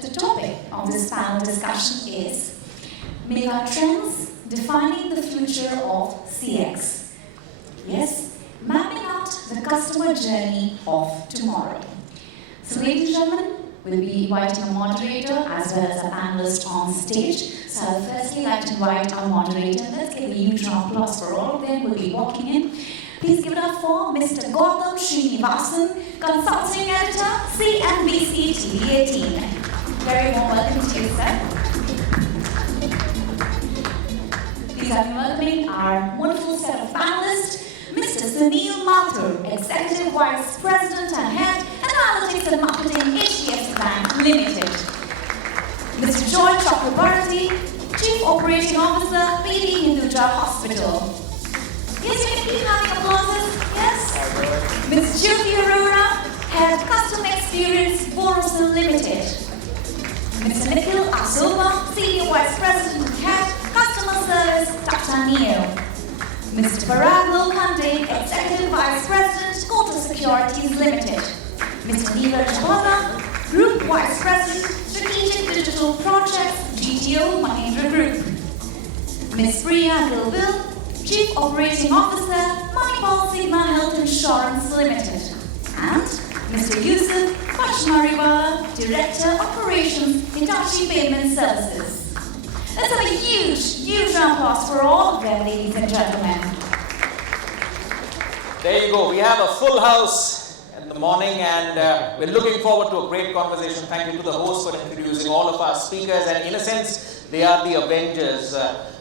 the topic of this panel discussion is Mega Trends Defining the Future of CX. Yes, mapping out the customer journey of tomorrow. So ladies and gentlemen, we'll be inviting a moderator as well as a panelist on stage. So I'll firstly like to invite our moderator. Let's give a huge round of applause for all of them who will be walking in. Please give it up for Mr. Gautam Srinivasan, Consulting Editor, CNBC TV 18. Very warm welcome to you, sir. Please help me welcoming our wonderful set of panelists, Mr. Sunil Mathur, Executive Vice President and Head, Analytics and Marketing, HDFC Bank Limited. Mr. Chakraborty, Chief Operating Officer, PD Hinduja Hospital. Yes, we can keep having applauses. Yes. Ms. Jyoti Arora, Head Customer Experience, Borosil Limited. Mr. Nikhil Asopa, Senior Vice President and Head Customer Service, Tata. Mr. Parag, Lokhande, Executive Vice President, Kotak Securities Limited. Mr. Neeraj, Bhalla, Group Vice President, Strategic Digital Projects, GTO, Mahindra Group. Ms. Priya, Gilbile, Chief Operating Officer, ManipalCigna Health Insurance Limited. And Mr. Yusuf, Pachmariwala, Director, Operations, Hitachi Payment Services. Let's have a huge round of applause for all of them, ladies and gentlemen. There you go. We have a full house in the morning and we're looking forward to a great conversation. Thank you to the host for introducing all of our speakers, and in a sense, they are the Avengers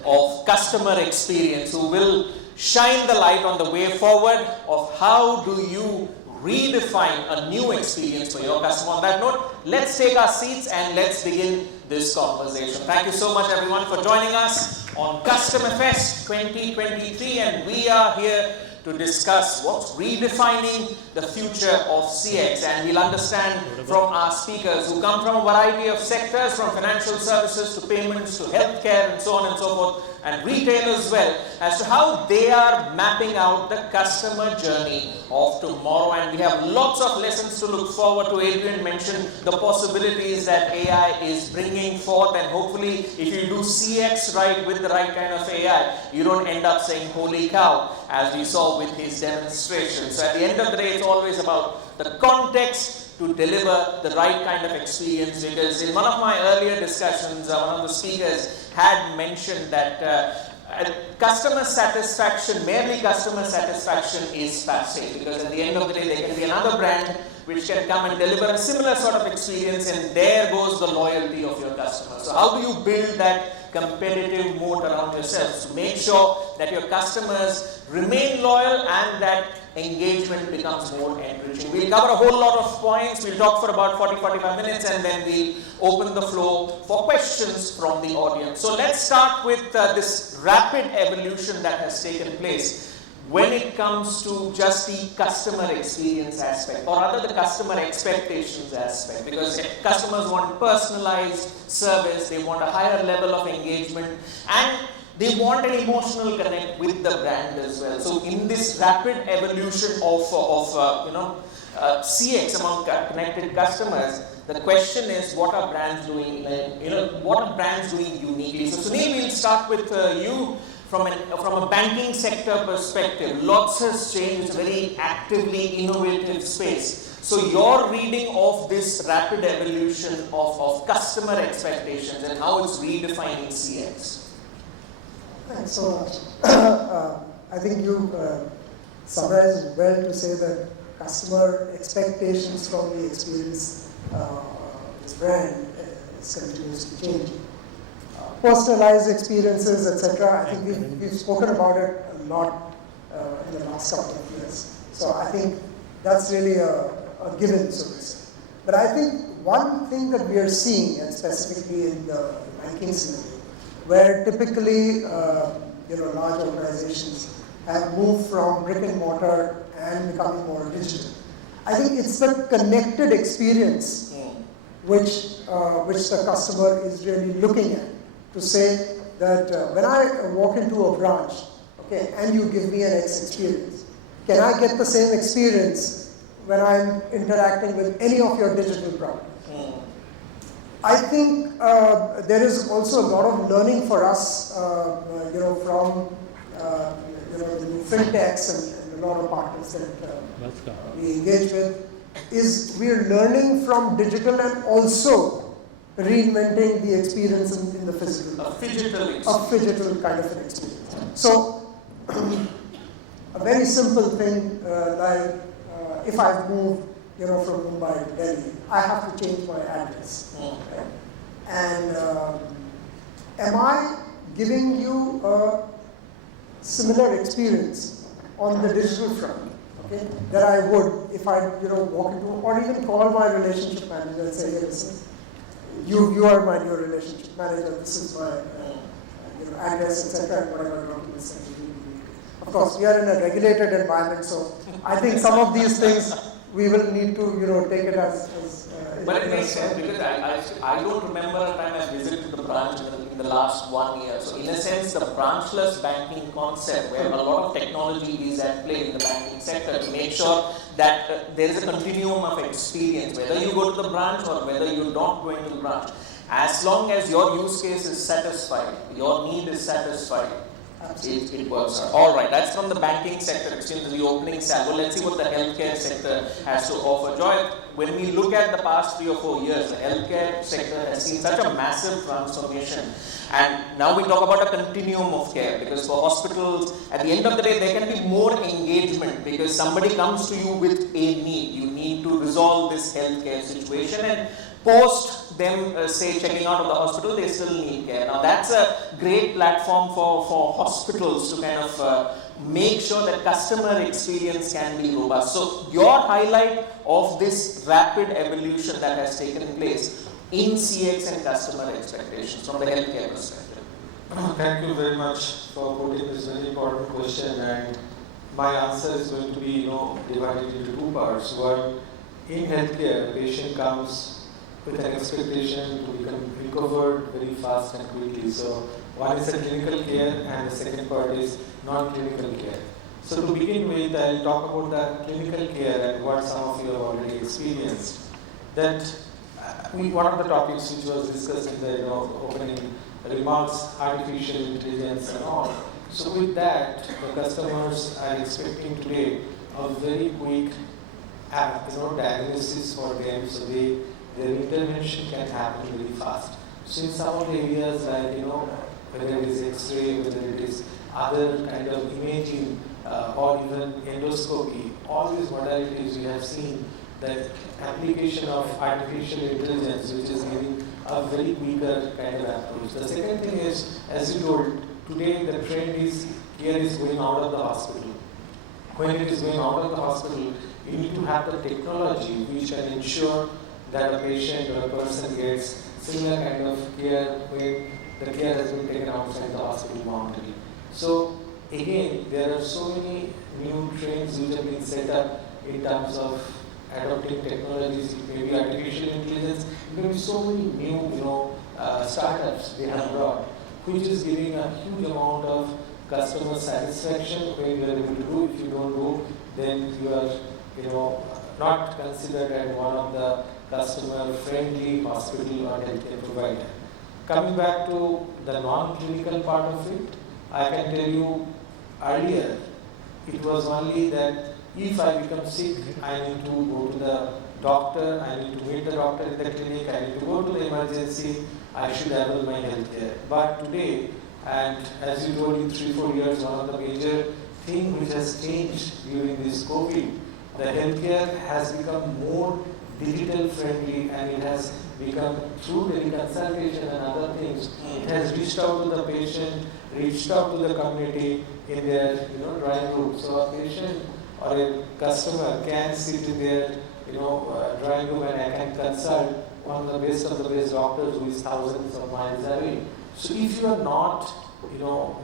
of customer experience who will shine the light on the way forward of how do you redefine a new experience for your customer. On that note, let's take our seats and let's begin this conversation. Thank you so much everyone for joining us on CFEST 2023, and we are here to discuss what's redefining the future of CX, and we'll understand from our speakers who come from a variety of sectors, from financial services to payments to healthcare and so on and so forth, and retail as well, as to how they are mapping out the customer journey of tomorrow. And we have lots of lessons to look forward to. Adrian mentioned the possibilities that AI is bringing forth, and hopefully if you do CX right with the right kind of AI, you don't end up saying holy cow, as we saw with his demonstration. So at the end of the day, it's always about the context to deliver the right kind of experience, because in one of my earlier discussions, one of the speakers had mentioned that customer satisfaction, merely customer satisfaction is passe, because at the end of the day, there can be another brand which can come and deliver a similar sort of experience, and there goes the loyalty of your customer. So how do you build that competitive moat around yourselves to make sure that your customers remain loyal and that engagement becomes more enriching? We'll cover a whole lot of points. We'll talk for about 40-45 minutes, and then we'll open the floor for questions from the audience. So let's start with this rapid evolution that has taken place when it comes to just the customer experience aspect, or rather the customer expectations aspect, because customers want personalized service, they want a higher level of engagement, and they want an emotional connect with the brand as well. So in this rapid evolution of CX among connected customers, the question is, what are brands doing? What are brands doing uniquely? So Sunil, we'll start with you. From a banking sector perspective, lots has changed, very actively innovative space. So your reading of this rapid evolution of customer expectations and how it's redefining CX. Thanks so much. I think you summarized well to say that customer expectations from the experience this brand is continuously changing. Personalized experiences, etc. I think we've spoken about it a lot in the last couple of years. So I think that's really a given, so to say. But I think one thing that we are seeing, and specifically in the banking scenario, where typically large organizations have moved from brick and mortar and becoming more digital, I think it's the connected experience which the customer is really looking at. To say that when I walk into a branch, okay, and you give me an X experience, can I get the same experience when I'm interacting with any of your digital products? I think there is also a lot of learning for us, from the new fintechs and a lot of partners that we engage with. Is we're learning from digital and also reinventing the experience in the physical. A phygital experience. A phygital kind of an experience. So, a very simple thing like if I've moved, from Mumbai to Delhi, I have to change my address. Right? And am I giving you a similar experience on the digital front? Okay, that I would if I walk into, or even call my relationship manager and say, hey, listen, you are my new relationship manager, this is my address, etc., and whatever documents that you need. Of course, we are in a regulated environment, so I think some of these things we will need to take it as but it makes sense because I don't remember a time I visited the branch in the last 1 year. So in a sense, the branchless banking concept, where a lot of technology is at play in the banking sector to make sure that there is a continuum of experience, whether you go to the branch or whether you're not going to the branch. As long as your use case is satisfied, your need is satisfied, it works out. All right, that's from the banking sector, exchange the opening salvo. Let's see what the healthcare sector has to offer. Joy, when we look at the past 3 or 4 years, the healthcare sector has seen such a massive transformation. And now we talk about a continuum of care, because for hospitals, at the end of the day, there can be more engagement because somebody comes to you with a need. You need to resolve this healthcare situation, and post them, say, checking out of the hospital, they still need care. Now, that's a great platform for hospitals to kind of make sure that customer experience can be robust. So, your highlight of this rapid evolution that has taken place in CX and customer expectations from the healthcare perspective. Thank you very much for putting this very important question, and my answer is going to be divided into 2 parts. One, in healthcare, the patient comes with an expectation to become recovered very fast and quickly. So one is a clinical care and the second part is non-clinical care. So to begin with, I'll talk about the clinical care and what some of you have already experienced. That one of the topics which was discussed in the opening remarks, artificial intelligence and all. So with that, the customers are expecting today a very quick diagnosis for them, so their intervention can happen very fast. So in some of the areas like, whether it is X-ray, whether it is other kind of imaging or even endoscopy, all these modalities we have seen that application of artificial intelligence, which is giving a very quicker kind of approach. The second thing is, as you told, today the trend is care is going out of the hospital. When it is going out of the hospital, you need to have the technology which can ensure that a patient or a person gets similar kind of care when the care has been taken outside the hospital boundary. So again, there are so many new trends which have been set up in terms of adopting technologies. It may be artificial intelligence, it may be so many new startups they have brought, which is giving a huge amount of customer satisfaction when you are able to do. If you don't do, then you are not considered as one of the customer-friendly hospital or healthcare provider. Coming back to the non-clinical part of it, I can tell you earlier, it was only that if I become sick, I need to go to the doctor, I need to meet the doctor in the clinic, I need to go to the emergency, I should avail my healthcare. But today, and as you told in 3-4 years, one of the major things which has changed during this COVID, the healthcare has become more digital friendly, and it has become through teleconsultation and other things. It has reached out to the patient, reached out to the community in their drawing room. So a patient or a customer can sit in their drawing room and I can consult one of the best doctors who is thousands of miles away. So if you are not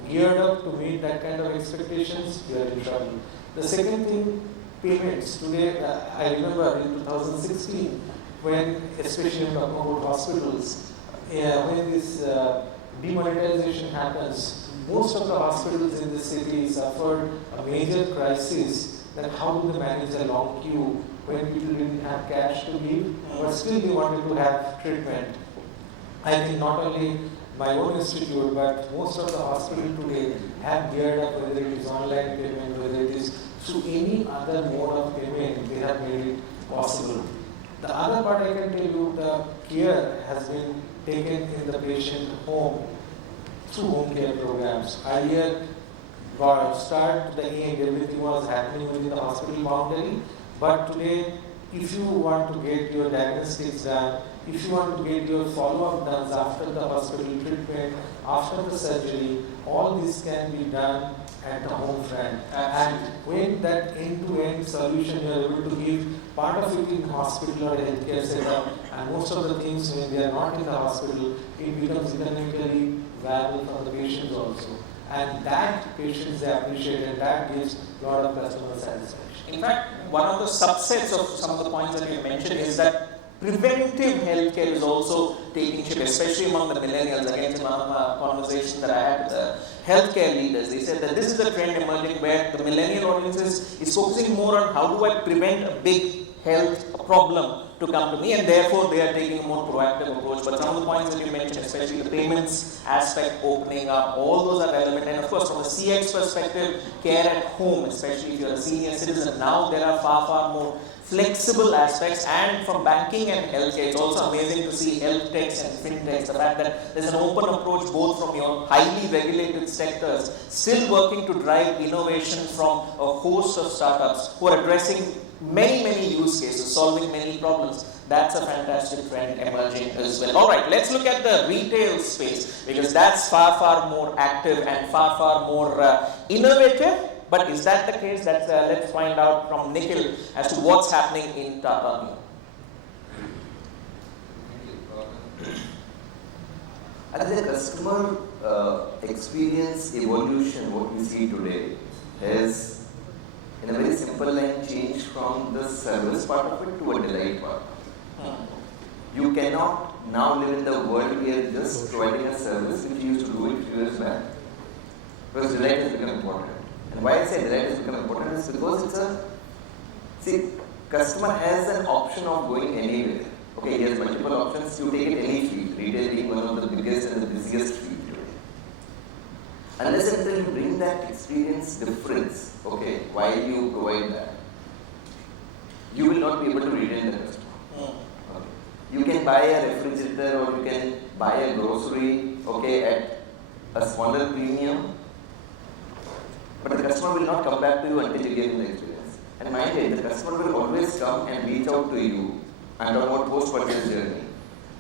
geared up to meet that kind of expectations, you are in trouble. The second thing, payments. Today, I remember in 2016, when, especially in talking about hospitals, when this demonetization happens, most of the hospitals in the city suffered a major crisis that how do they manage a long queue when people didn't have cash to give, but still they wanted to have treatment. I think not only my own institute, but most of the hospitals today have geared up, whether it is online payment, whether it is through any other mode of payment, they have made it possible. The other part I can tell you, the care has been taken in the patient home through home care programs. Earlier, start to the end, everything was happening within the hospital boundary, but today, if you want to get your diagnostics done, if you want to get your follow-up done after the hospital treatment, after the surgery, all this can be done at the home front. And when that end-to-end solution you are able to give, part of it in hospital or healthcare setup, and most of the things when they are not in the hospital, it becomes economically viable for the patients also. And that patients they appreciate, and that gives a lot of customer satisfaction. In fact, one of the subsets of some of the points that you mentioned is that preventive healthcare is also taking shape, especially among the millennials. Again, in one of the conversations that I had with the healthcare leaders, they said that this is the trend emerging where the millennial audiences is focusing more on how do I prevent a big health problem to come to me, and therefore they are taking a more proactive approach. But some of the points that you mentioned, especially the payments aspect opening up, all those are relevant. And of course, from a CX perspective, care at home, especially if you're a senior citizen, now there are far more flexible aspects. And from banking and healthcare, it's also amazing to see health techs and fintechs, the fact that there's an open approach both from your highly regulated sectors, still working to drive innovation from a host of startups who are addressing many use cases, solving many problems. That's a fantastic trend emerging as well. All right, let's look at the retail space, because that's far more active and far more innovative. But is that the case? Let's find out from Nikhil as to what's happening in Tata. I think the customer experience evolution, what we see today, has in a very simple line changed from the service part of it to a delight part. You cannot now live in the world where just providing a service which you used to do it a few years back, because delight has become important. And why I say delight has become important is because customer has an option of going anywhere. Okay, he has multiple options. You take it any field, retail being one of the biggest and the busiest field today. Unless and until you bring that experience difference, okay, while you provide that, you will not be able to retain the customer. Okay. You can buy a refrigerator or you can buy a grocery, okay, at a smaller premium, but the customer will not come back to you until you give him the experience. And mind you, the customer will always come and reach out to you and talk about post-purchase journey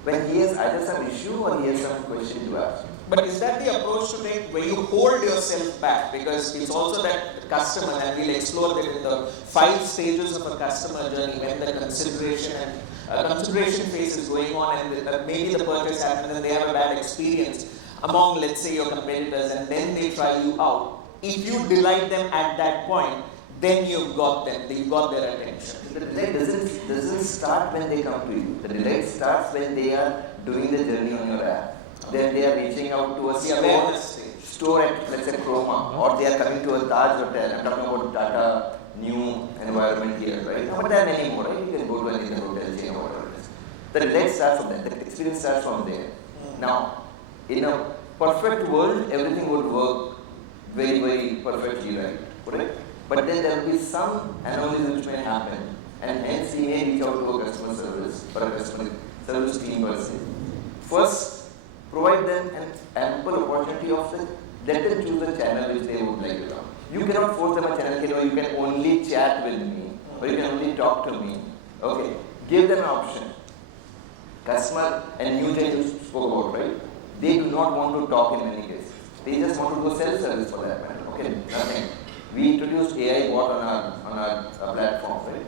when he has either some issue or he has some question to ask. But is that the approach to take where you hold yourself back? Because it's also that customer, and we'll explore that in the 5 stages of a customer journey, when the consideration phase is going on, and maybe the purchase happens and they have a bad experience among, let's say, your competitors, and then they try you out. If you delight them at that point, then you've got them, you've got their attention. The delight doesn't start when they come to you. The delight starts when they are doing the journey on your app. Then they are reaching out to a store at, let's say, Chroma, or they are coming to a Taj hotel. I'm talking about Tata new environment here, right? Not that anymore, right? You can go to any other hotel chain or whatever it is. The delight starts from there. The experience starts from there. Now, in a perfect world, everything would work very perfectly right, correct? But then there will be some anomalies which may happen, and hence we may reach out to a customer service or a customer service team person. First, provide them an ample opportunity of let them choose the channel which they would like to come. You cannot force them a channel, you can only chat with me, or you can only talk to me. Okay, give them an option. Customer and new gen you spoke about, right? They do not want to talk in many cases. They just want to go self-service for that matter. Okay, nothing. We introduced AI bot on our platform, right?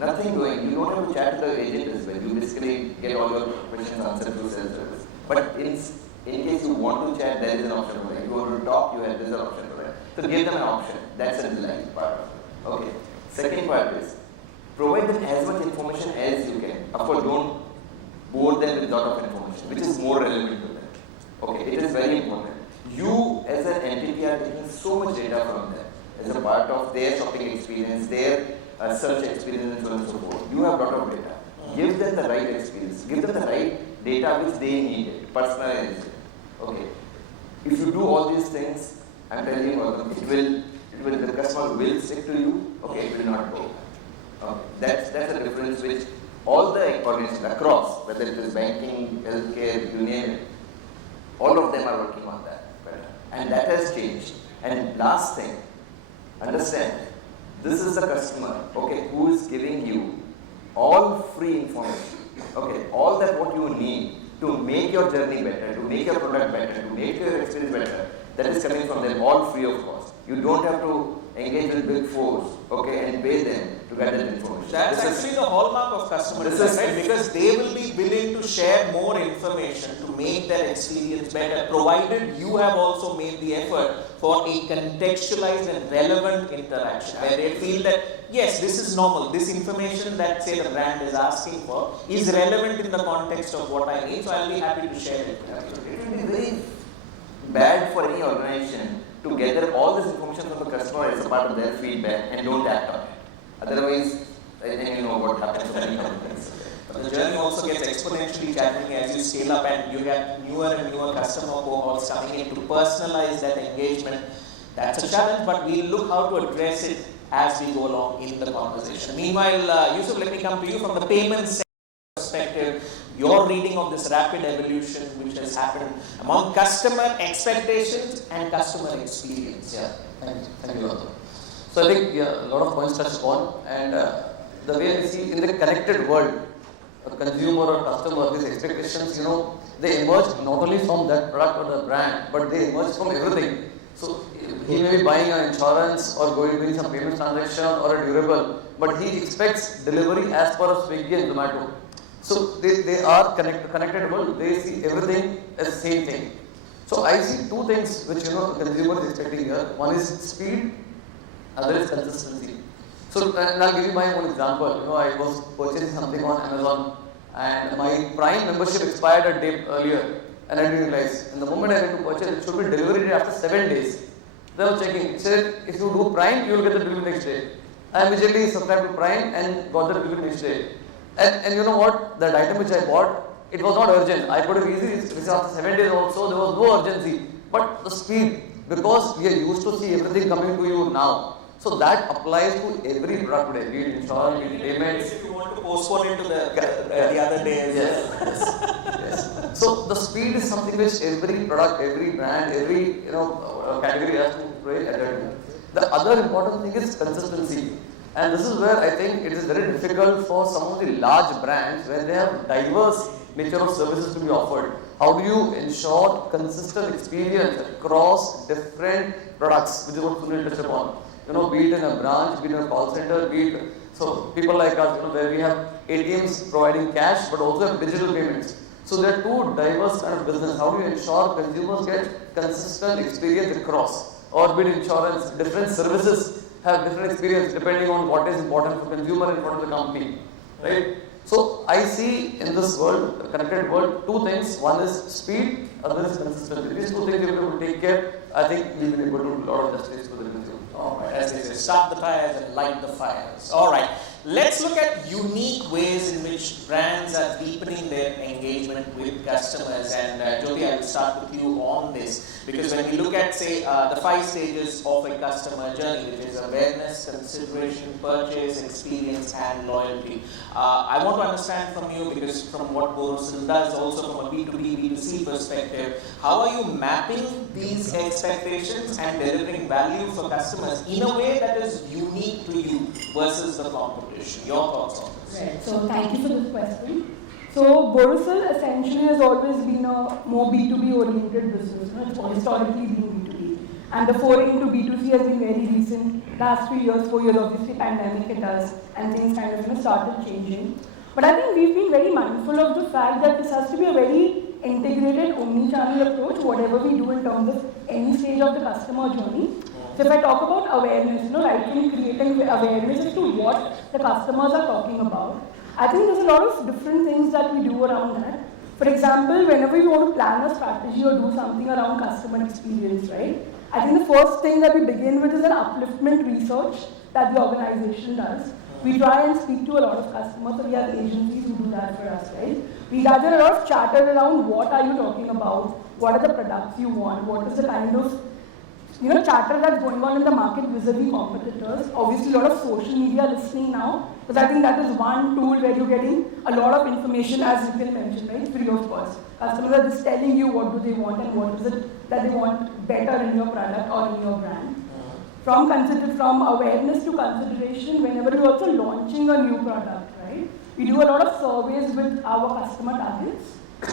Nothing doing. You don't have to chat to the agent as well. You basically get all your questions answered through self-service. But in case you want to chat, there is an option for that. If you want to talk, there is an option for that. So give them an option. That's the delight part of it. Okay. Second part is, provide them as much information as you can. Of course, don't bore them with a lot of information, which is more relevant to them. Okay, it is very important. You as an entity are taking so much data from them as a part of their shopping experience, their search experience, and so on and so forth. You have a lot of data. Give them the right experience. Give them the right data which they needed, personalized. Okay. If you do all these things, I'm telling you, the customer will stick to you. Okay, it will not go. Okay. That's the difference which all the organizations across, whether it is banking, healthcare, you name it, all of them are working on that. And that has changed. And last thing, understand, this is the customer, okay, who is giving you all free information, okay, all that what you need to make your journey better, to make your product better, to make your experience better, that is coming from them, all free of cost. You don't have to engage with big fours, okay, and pay them to get that information. That's actually the hallmark of customer service, right? Because they will be willing to share more information to make their experience better, provided you have also made the effort for a contextualized and relevant interaction, where they feel that, yes, this is normal, this information that, say, the brand is asking for is relevant in the context of what I need, so I'll be happy to share it. It will be very bad for any organization to gather all this information from the customer as a part of their feedback and don't act on it. Otherwise, then you know what happens to many companies. But the journey also gets exponentially challenging as you scale up and you get newer and newer customer cohorts coming in to personalize that engagement. That's a challenge, but we'll look how to address it as we go along in the conversation. Meanwhile, Yusuf, let me come to you from the payments perspective. Your reading of this rapid evolution which has happened among customer expectations and customer experience. Yeah, thank you, Gautam. So I think a lot of points touched upon, and the way I see in the connected world, a consumer or customer, these expectations, they emerge not only from that product or the brand, but they emerge from everything. So he may be buying an insurance or doing some payment transaction or a durable, but he expects delivery as per Swiggy and Zomato. So they are connected, they see everything as the same thing. So I see two things which consumer is expecting here. One is speed, other is consistency. So and I'll give you my own example. I was purchasing something on Amazon and my Prime membership expired a day earlier and I didn't realize. And the moment I went to purchase, it should be delivered after 7 days. Then I was checking. It said if you do Prime, you will get the delivery next day. I immediately subscribed to Prime and got the delivery next day. And you know what? That item which I bought, it was not urgent. I could have easily received after 7 days also. There was no urgency. But the speed, because we are used to see everything coming to you now. So that applies to every product today. Be it insurance, be it payments. If you want to postpone it to the other day as well. Yes. So the speed is something which every product, every brand, every category has to play adhere to. The other important thing is consistency. And this is where I think it is very difficult for some of the large brands where they have diverse nature of services to be offered. How do you ensure consistent experience across different products, which is what Sunil touched upon? Be it in a branch, be it in a call center, be it so people like us, where we have ATMs providing cash, but also have digital payments. So there are two diverse kind of business. How do you ensure consumers get consistent experience across? Or be it insurance, different services have different experience depending on what is important for consumer and what is the company, right? So I see in this world, the connected world, two things. One is speed, other is consistency. These two things if you will take care, I think we will be able to do a lot of justice to the consumer. Alright, as they say, start the fires and light the fires. Alright, let's look at unique ways in which brands are deepening their engagement with customers. And Jyoti, I will start with you on this. Because when we look at, say, the 5 stages of a customer journey, which is awareness, consideration, purchase, experience, and loyalty. I want to understand from you, because from what Borosil does, also from a B2B, B2C perspective, how are you mapping these expectations and delivering value for customers in a way that is unique to you versus the competition? Your thoughts on this? Right. So thank you for this question. So Borosil essentially has always been a more B2B oriented business. It's historically been B2B. And the foray into B2C has been very recent. Last 3 years, 4 years, obviously pandemic hit us and things kind of started changing. But I think we've been very mindful of the fact that this has to be a very integrated omni-channel approach, whatever we do in terms of any stage of the customer journey. So if I talk about awareness, right from creating awareness as to what the customers are talking about, I think there's a lot of different things that we do around that. For example, whenever you want to plan a strategy or do something around customer experience, right? I think the first thing that we begin with is an upliftment research that the organization does. We try and speak to a lot of customers, so we have agencies who do that for us, right? We gather a lot of chatter around what are you talking about, what are the products you want, what is the kind of chatter that's going on in the market vis-a-vis competitors. Obviously, a lot of social media listening now, because I think that is one tool where you're getting a lot of information, as Nikhil mentioned, right, free of cost. Customers are just telling you what do they want and what is it that they want better in your product or in your brand. From awareness to consideration, whenever we're also launching a new product, right, we do a lot of surveys with our customer targets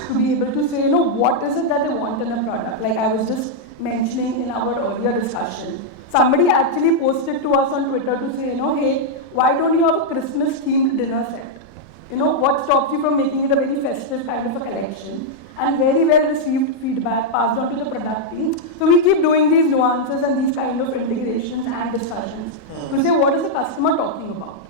to be able to say, what is it that they want in a product. Like I was just mentioning in our earlier discussion. Somebody actually posted to us on Twitter to say, hey, why don't you have a Christmas themed dinner set? What stops you from making it a very festive kind of a collection? And very well received feedback passed on to the product team. So we keep doing these nuances and these kind of integrations and discussions to say what is the customer talking about.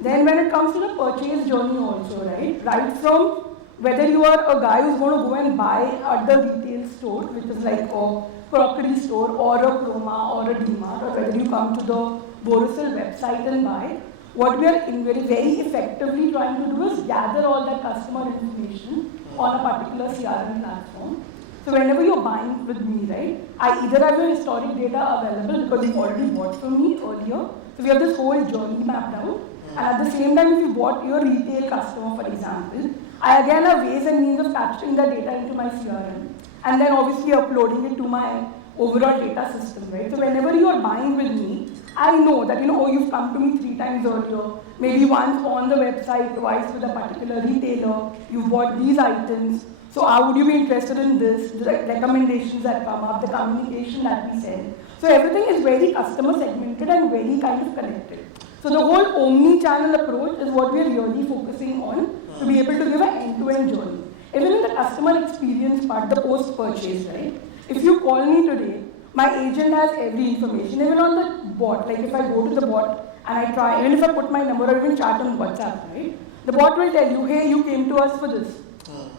Then when it comes to the purchase journey also, right from whether you are a guy who's going to go and buy at the retail store, which is like a crockery store or a Chroma or a DMart, or whether you come to the Borosil website and buy, what we are very effectively trying to do is gather all that customer information on a particular CRM platform. So whenever you're buying with me, right, I either have your historic data available because you've already bought from me earlier. So we have this whole journey mapped out. And at the same time, if you bought your retail customer, for example, I again have ways and means of capturing the data into my CRM. And then obviously uploading it to my overall data system, right? So whenever you are buying with me, I know that, you've come to me 3 times earlier, maybe once on the website, twice with a particular retailer, you've bought these items, so how would you be interested in this, the recommendations that come up, the communication that we send. So everything is very customer segmented and very kind of connected. So the whole omni-channel approach is what we are really focusing on to be able to give an end-to-end journey. Even in the customer experience part, the post-purchase, right? If you call me today, my agent has every information, even on the bot. Like if I go to the bot and I try, even if I put my number or even chat on WhatsApp, right? The bot will tell you, hey, you came to us for this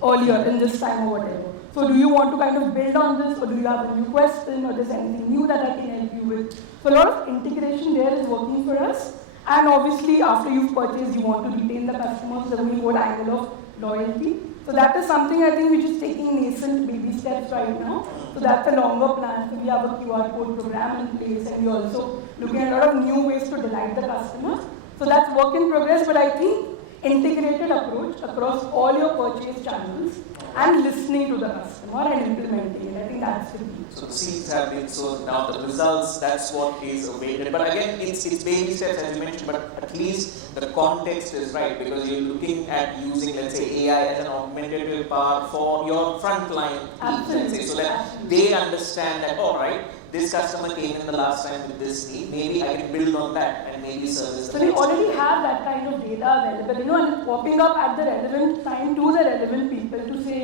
earlier in this time or whatever. So do you want to kind of build on this, or do you have a new question, or there's anything new that I can help you with? So a lot of integration there is working for us. And obviously, after you've purchased, you want to retain the customers, the whole angle of loyalty. So that is something I think we're just taking nascent baby steps right now. So that's a longer plan. So we have a QR code program in place, and we're also looking at a lot of new ways to delight the customers. So that's work in progress, but I think integrated approach across all your purchase channels and listening to the customer and implementing it. I think that's the key. So the seeds have been sown, now the results, that's what is awaited. But again, it's baby steps as you mentioned, but at least the context is right, because you're looking at using, let's say, AI as an augmentative power for your frontline teams, let's say, so that they understand that, all right, this customer came in the last time with this need, maybe I can build on that and maybe service them. So we already have that kind of data available, and it's popping up at the relevant time to the relevant people to say,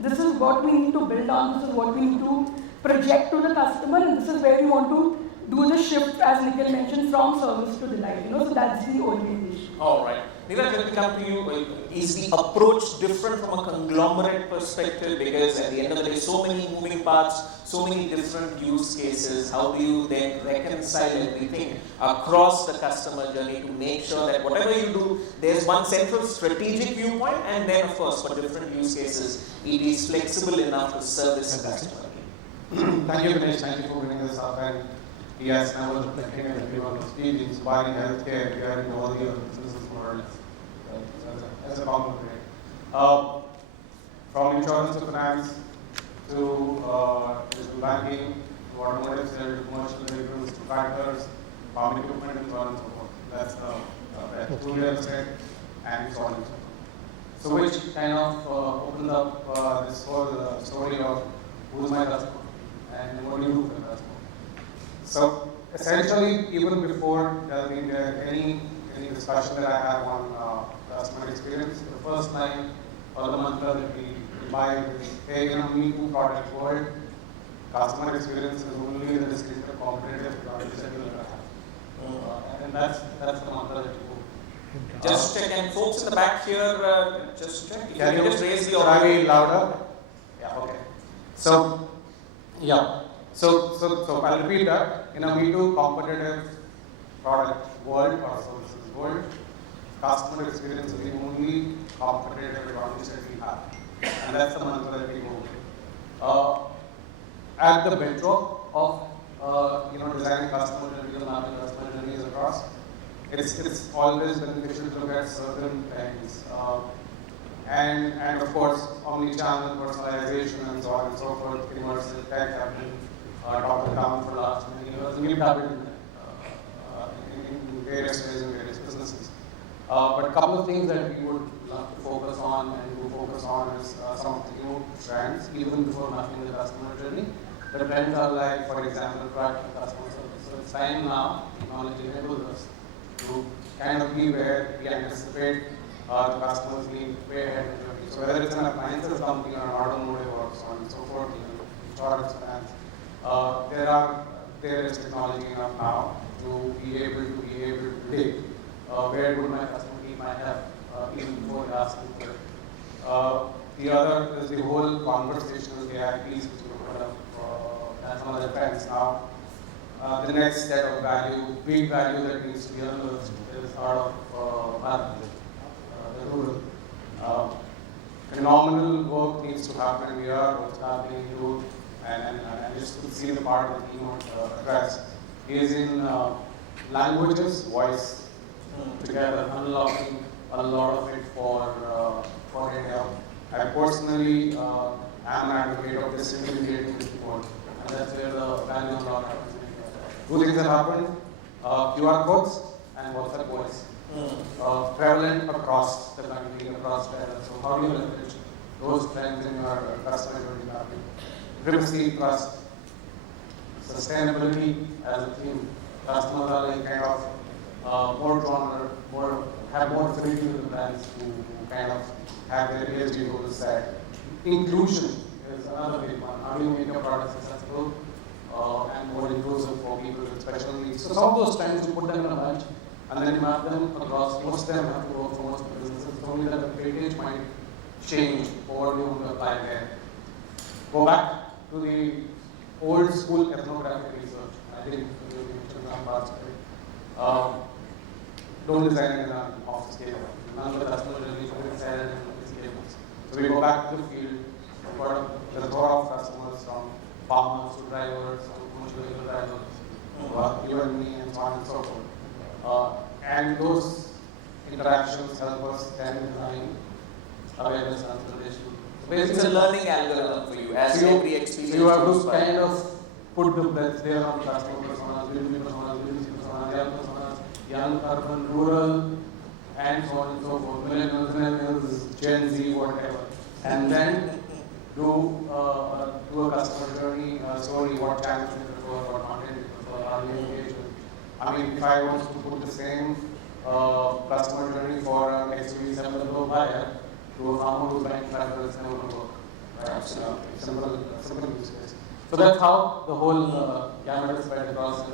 this is what we need to build on, this is what we need to project to the customer, and this is where we want to do the shift, as Nikhil mentioned, from service to delight. So that's the orientation. All right. Neeraj, let me come to you. Is the approach different from a conglomerate perspective? Because at the end of the day, so many moving parts, so many different use cases. How do you then reconcile everything across the customer journey to make sure that whatever you do, there's one central strategic viewpoint, and then, of course, for different use cases, it is flexible enough to service the customer? Thank you, Ganesh. Thank you for bringing this up. And yes, I was reflecting on everyone experience while in healthcare, we are in all the other businesses more or less as a conglomerate. From insurance to finance to banking, to automotive sales, to commercial vehicles, to tractors, farm equipment, and so on and so forth. That's the real estate and so on and so forth. So which kind of opened up this whole story of who's my customer and what do you do for the customer. So essentially, even before delving any discussion that I have on customer experience, the first line or the mantra that we buy is, hey, in a Me Too product world, customer experience is only the distinctive competitive advantage that you'll ever have. And that's the mantra that you go. Just check, and folks in the back here, just check. Can you just raise the audio? Can I be louder? Yeah, okay. So, yeah. So I'll repeat that. In a Me Too competitive product world or services world, customer experience is the only competitive advantage that we have. And that's the mantra that we go with. At the bedrock of designing customer journeys and mapping customer journeys across, it's always beneficial to look at certain things. And of course, omni-channel personalization and so on and so forth, immersive tech have been top and down for the last many years. We've dabbled in various ways in various businesses. But a couple of things that we would love to focus on and to focus on is some of the new trends, even before mapping the customer journey. The trends are like, for example, proactive customer service. So it's time now, technology enables us to kind of be where we anticipate the customers being way ahead of the journey. So whether it's an appliances company or an automotive or so on and so forth, insurance plans, there is technology enough now to be able to predict where would my customer be might have even before asking for it. The other is the whole conversational AI piece, which we put up as one of the trends now. The next set of value, big value that needs to be unearthed is part of Parag, the rural. Phenomenal work needs to happen. We are what's happening in rural, and just to see the part of the keynote address is in languages, voice together, unlocking a lot of it for India. I personally am an advocate of disintermediating the keyboard, and that's where the value unlock happens. Two things have happened, QR codes and WhatsApp voice. Prevalent across the country, across Tata. So how do you leverage those trends in your customer journey mapping? Privacy, trust, sustainability as a theme. Customers are like kind of more drawn or have more affinity with the brands who kind of have their ESG goals set. Inclusion is another big one. How do you make your products accessible and more inclusive for people with special needs? So some of those trends, you put them in a bunch and then you map them across. Most of them have to work for most businesses. It's only that the weightage might change for what you want to apply there. Go back to the old school ethnographic research. I think you mentioned some parts of it. Don't design it in an office scale. None of the customer journey should be decided in office scales. So we go back to the field. We've got a plethora of customers from farmers to drivers to commercial vehicle drivers, you and me, and so on and so forth. And those interactions help us then design awareness and consideration. It's a learning algorithm for you as every experience. So you have to kind of put the breadth there on customer personas, B2B personas, B2C personas, young, urban, rural, and so on and so forth. Millennials, Gen Z, whatever. And then do a customer journey story, what channels you prefer, what content you prefer, how you engage with. I mean, if I was to put the same customer journey for an XUV 700 buyer to a farmer who's buying tractors, it's never going to work. Right? Simple use case. So that's how the whole gamut is spread across.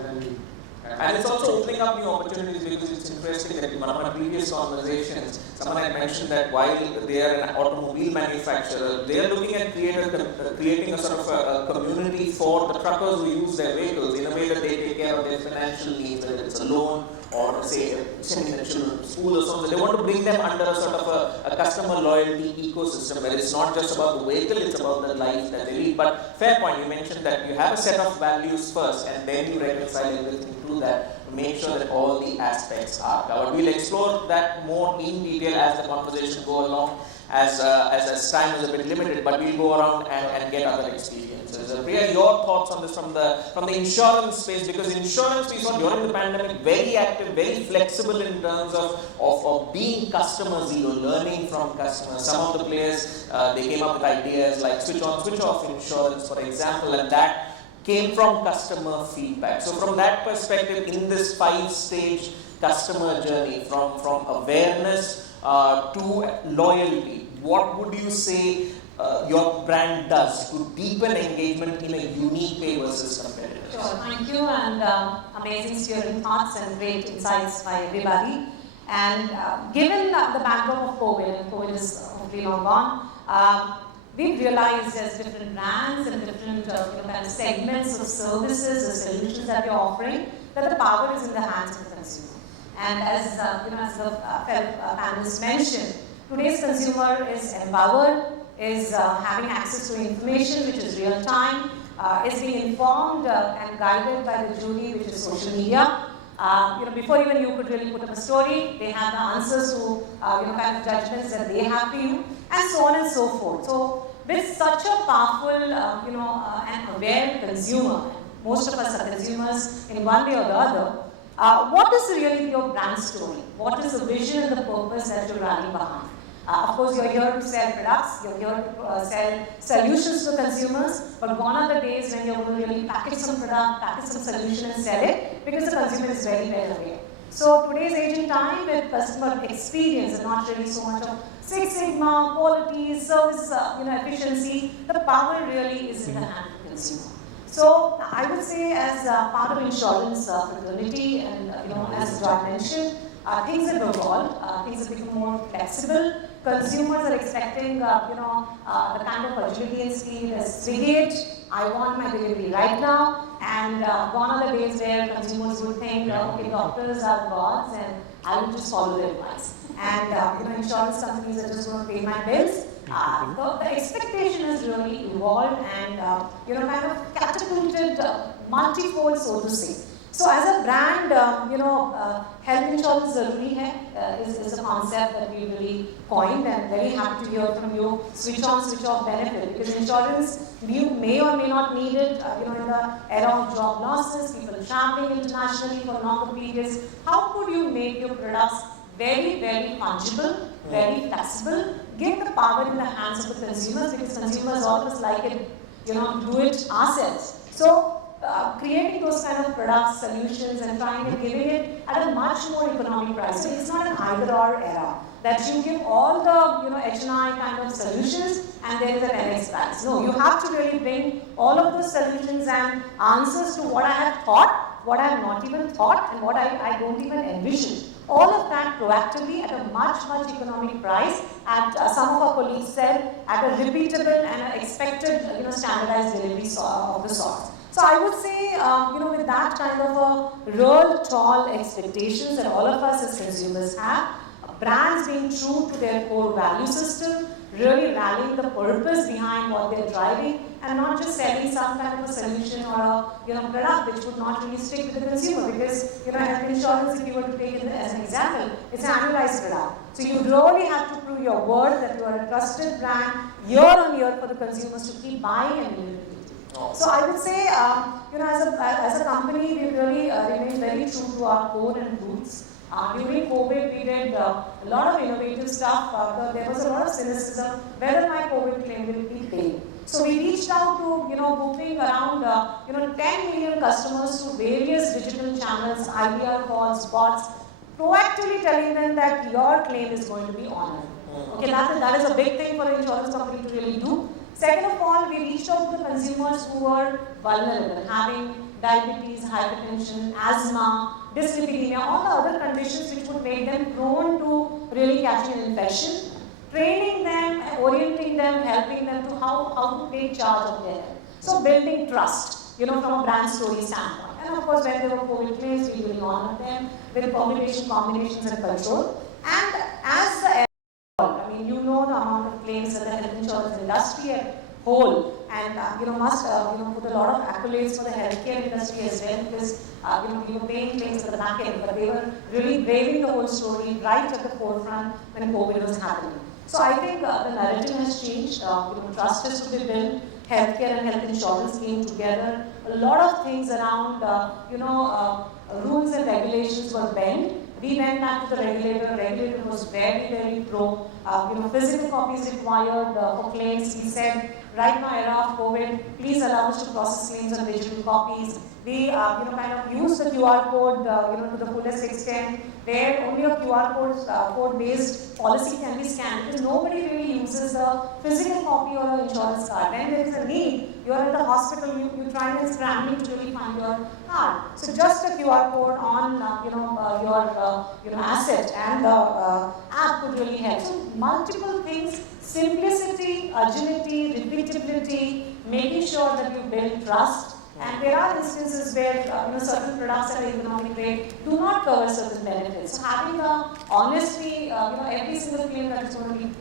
And it's also opening up new opportunities, because it's interesting that in one of my previous conversations, someone had mentioned that while they are an automobile manufacturer, they are looking at creating a sort of a community for the truckers who use their vehicles in a way that they take care of their financial needs, whether it's a loan or say sending their children to school or something. They want to bring them under a sort of a customer loyalty ecosystem where it's not just about the vehicle, it's about the life that they lead. But fair point, you mentioned that you have a set of values first and then you reconcile everything to that to make sure that all the aspects are covered. We'll explore that more in detail as the conversation goes along, as time is a bit limited, but we'll go around and get other experiences. Priya, your thoughts on this from the insurance space, because insurance we saw during the pandemic very active, very flexible in terms of being customer zero, learning from customers. Some of the players, they came up with ideas like switch on, switch off insurance, for example, and that came from customer feedback. So from that perspective, in this 5-stage customer journey, from awareness to loyalty, what would you say your brand does to deepen engagement in a unique way versus competitors? Sure, thank you, and amazing steering thoughts and great insights by everybody. And given the backdrop of COVID, and COVID is hopefully long gone, we've realized there's different brands and different kind of segments of services or solutions that we're offering, that the power is in the hands of the consumer. And as as the fellow panelists mentioned, today's consumer is empowered, is having access to information which is real time, is being informed and guided by the jury, which is social media. Before even you could really put up a story, they have the answers to kind of judgments that they have to you, and so on and so forth. So with such a powerful and aware consumer, most of us are consumers in one way or the other. What is really your brand story? What is the vision and the purpose that you're rallying behind? Of course, you're here to sell products, you're here to sell solutions to consumers, but gone are the days when you're going to really package some product, package some solution and sell it, because the consumer is very well aware. So today's age and time with customer experience and not really so much of Six Sigma, quality, service, efficiency, the power really is in the hand of the consumer. So I would say, as part of insurance fraternity, and as John mentioned, things have evolved, things have become more flexible. Consumers are expecting, the kind of agility and speed as immediate. I want my delivery right now. And gone are the days where consumers would think, okay, doctors are gods, and I will just follow their advice. And insurance companies are just going to pay my bills. The expectation has really evolved and kind of catapulted multifold, so to say. So as a brand, health insurance zaruri hai is a concept that we really coined, and very happy to hear from you. Switch on, switch off benefit, because insurance, you may or may not need it. In the era of job losses, people traveling internationally for longer periods. How could you make your products very, very fungible, very flexible, give the power in the hands of the consumers, because consumers always like it, to do it ourselves. So creating those kind of products, solutions, and trying and giving it at a much more economic price. So it's not an either-or era, that you give all the H&I kind of solutions and there is an NX price. No, you have to really bring all of those solutions and answers to what I have thought, what I have not even thought, and what I don't even envision. All of that proactively at a much, much economic price, at some of our colleagues said, at a repeatable and expected standardized delivery of the sort. So I would say, with that kind of a real tall expectations that all of us as consumers have, brands being true to their core value system, really rallying the purpose behind what they're driving, and not just selling some kind of a solution or a product which would not really stick with the consumer. Because health insurance, if you were to take it as an example, it's an annualized product. So you really have to prove your word that you are a trusted brand year on year for the consumers to keep buying and doing it. So I would say, as a company, we really remain very true to our core and roots. During COVID, we did a lot of innovative stuff. There was a lot of cynicism whether my COVID claim will be paid. So we reached out to, moving around, 10 million customers through various digital channels, IVR calls, bots, proactively telling them that your claim is going to be honored. Okay, that is a big thing for an insurance company to really do. Second of all, we reached out to the consumers who were vulnerable, having diabetes, hypertension, asthma, dyslipidemia, all the other conditions which would make them prone to really catching an infection. Training them, orienting them, helping them to how to take charge of their health. So building trust, from a brand story standpoint. And of course, when there were COVID claims, we really honored them with permutation, combinations, and control. And as the the amount of claims that the health insurance industry as whole, and must put a lot of accolades for the healthcare industry as well, because we were paying claims at the back end, but they were really braving the whole story right at the forefront when COVID was happening. So I think the narrative has changed. Trust has to be built. Healthcare and health insurance came together. A lot of things around rules and regulations were bent. We went back to the regulator. The regulator was very, very pro. Physical copies required for claims. We said, right now, era of COVID, please allow us to process claims on digital copies. We, kind of use the QR code, to the fullest extent, where only a QR code-based policy can be scanned, because nobody really uses a physical copy or an insurance card. When there is a need, you are at the hospital, you try and scrambling to really find your card. So just a QR code on, your asset and the app could really help. So multiple things: simplicity, agility, repeatability, making sure that you build trust, And there are instances where certain products at the economic rate do not cover certain benefits. So having a honesty, every single claim that is going to be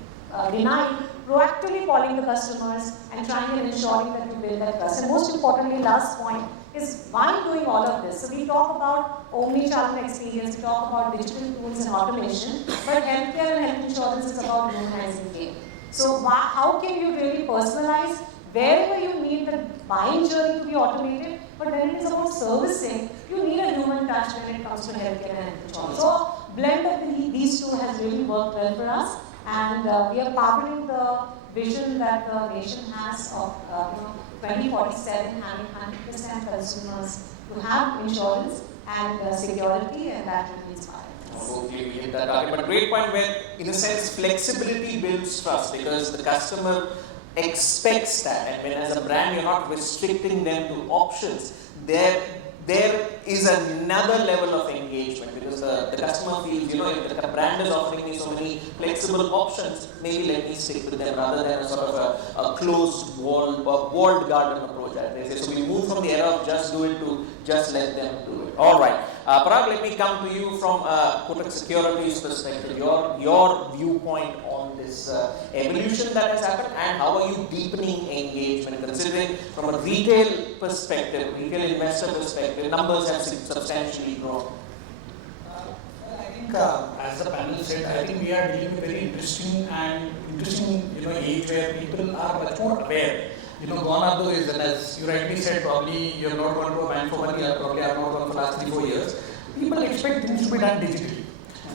denied, proactively calling the customers and trying and ensuring that you build that trust. And most importantly, last point is why doing all of this. So we talk about omni-channel experience, we talk about digital tools and automation, but healthcare and health insurance is about humanizing care. So how can you really personalize wherever you need the buying journey to be automated, but when it is about servicing, you need a human touch when it comes to healthcare and health insurance. So blend of these two has really worked well for us, and we are powering the vision that the nation has of 2047 having 100% consumers to have insurance and security, and that remains fine. Hopefully we hit that target. But great point where, in a sense, flexibility builds trust because the customer expects that, and when as a brand you're not restricting them to options, there is another level of engagement because the customer feels, if the brand is offering me so many flexible options, maybe let me stick with them rather than a sort of a closed walled garden approach, as they say. So we move from the era of just do it to just let them do it. All right. Parag, let me come to you from Kotak Securities perspective, your viewpoint on this evolution that has happened, and how are you deepening engagement, considering from a retail perspective, retail investor perspective, numbers have substantially grown. I think as the panel said, I think we are dealing with very interesting age where people are much more aware. Gone are the days, and as you rightly said, probably you have not gone to a bank for 1 year, probably I have not gone for the last 3-4 years. People expect things to be done digitally.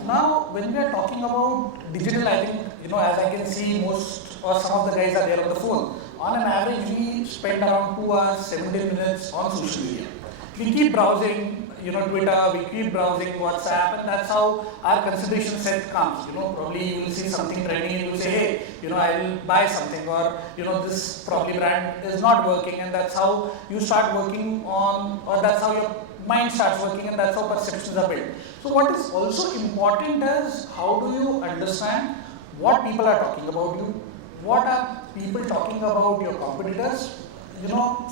Now, when we are talking about digital, I think, as I can see, most or some of the guys are there on the phone. On an average, we spend around 2 hours, 17 minutes on social media. We keep browsing, Twitter, we keep browsing WhatsApp, and that's how our consideration set comes. Probably you will see something trending, you will say, hey, I will buy something, or, this probably brand is not working, and that's how you start working on, or that's how your mind starts working, and that's how perceptions are built. So what is also important is how do you understand what people are talking about you, what are people talking about your competitors.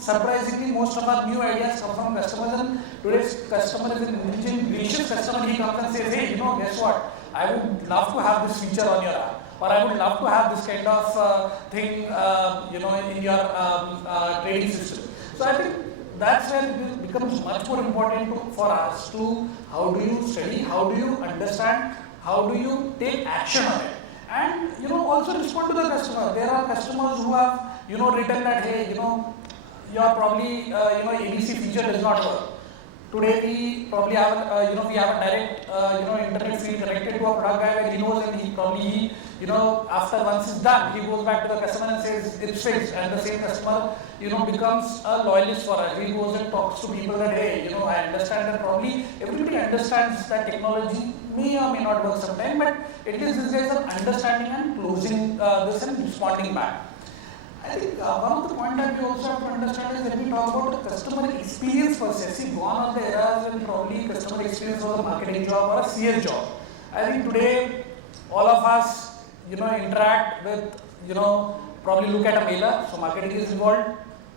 Surprisingly, most of our new ideas come from customers, and today's customer is an intelligent, gracious customer. He comes and says, hey, guess what? I would love to have this feature on your app, or I would love to have this kind of thing, in your trading system. So I think that's where it becomes much more important for us to how do you study, how do you understand, how do you take action on it, and also respond to the customer. There are customers who have written that, hey, your probably ABC feature does not work. Today we probably have we have a direct internet feed connected to a product guy where he knows, and he probably after once it's done, he goes back to the customer and says it's fixed, and the same customer becomes a loyalist for us. He goes and talks to people that, hey, I understand that probably everybody understands that technology may or may not work sometime, but it is this guys are understanding and closing this and responding back. I think one of the points that we also have to understand is when we talk about the customer experience per se. See, gone are the eras when probably customer experience was a marketing job or a CS job. I think today all of us, interact with, probably look at a mailer, so marketing is involved,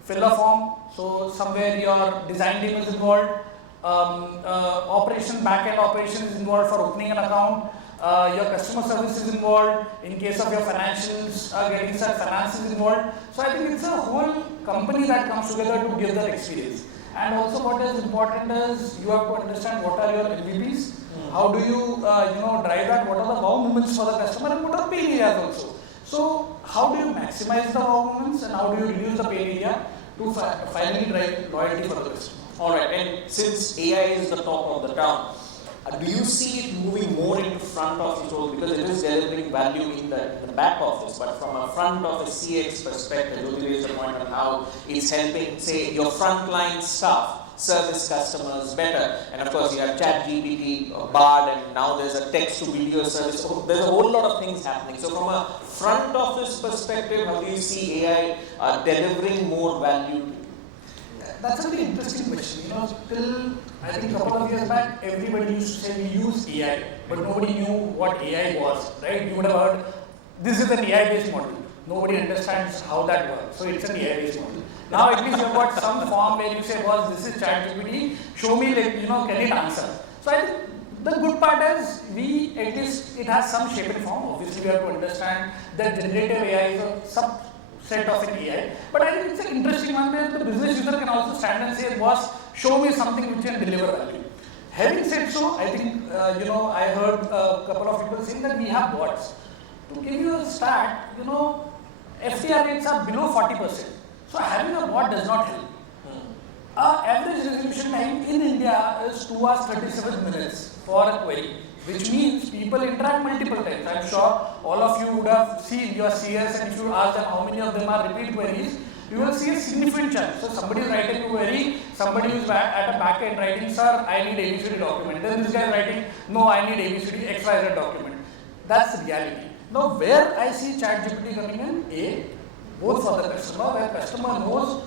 fill a form, so somewhere your design team is involved, back-end operation is involved for opening an account. Your customer service is involved. In case of your financials, getting such finance is involved. So I think it's a whole company that comes together to give that experience. And also what is important is you have to understand what are your MVPs, how do you drive that, what are the wow moments for the customer, and what are the pain areas also. So how do you maximize the wow moments, and how do you reduce the pain area to finally drive loyalty for the customer. Alright, and since AI is the talk of the town, do you see it moving more into front office role, because it is delivering value in the back office, but from a front office CX perspective, Jyoti raised a point on how it's helping, say, your frontline staff service customers better. And of course, you have ChatGPT, Bard, and now there's a text-to-video service. So there's a whole lot of things happening. So from a front office perspective, how do you see AI delivering more value? That's a very interesting question. Till I think a couple of years back, everybody used to say we use AI, but nobody knew what AI was, right? You would have heard, this is an AI-based model. nobody understands how that works. So it's an AI-based model. Now at least you've got some form where you say, boss, this is ChatGPT, show me, like, can it answer? So I think the good part is at least it has some shape and form. Obviously we have to understand that generative AI is a subset of an AI. But I think it's an interesting one where the business user can also stand and say, boss, show me something which can deliver value. Having said so, I think, I heard a couple of people saying that we have bots. To give you a stat, FTR rates are below 40%. So having a bot does not help. Our average resolution time in India is 2 hours 37 minutes for a query, which means people interact multiple times. I'm sure all of you would have seen your CS, and if you ask them how many of them are repeat queries, you will see a significant chance. So somebody is writing a query, somebody is at a back end writing, sir, I need ABCD document. Then this guy is writing, no, I need ABCD XYZ document. That's the reality. Now where I see ChatGPT coming in, both for the customer, where customer knows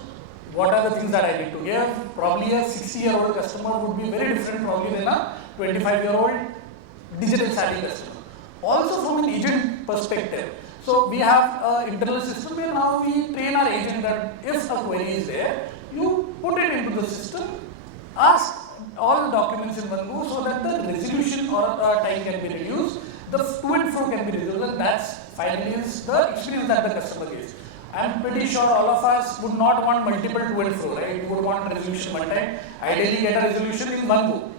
what are the things that I need to give. Probably a 60-year-old customer would be very different probably than a 25-year-old digital savvy customer. Also from an agent perspective. So we have an internal system where now we train our agent that if a query is there, you put it into the system, ask all the documents in one go so that the resolution or time can be reduced, the to and fro can be reduced, and that's finally is the experience that the customer gets. I'm pretty sure all of us would not want multiple to and fro, right? We would want resolution one time, ideally get a resolution in one go.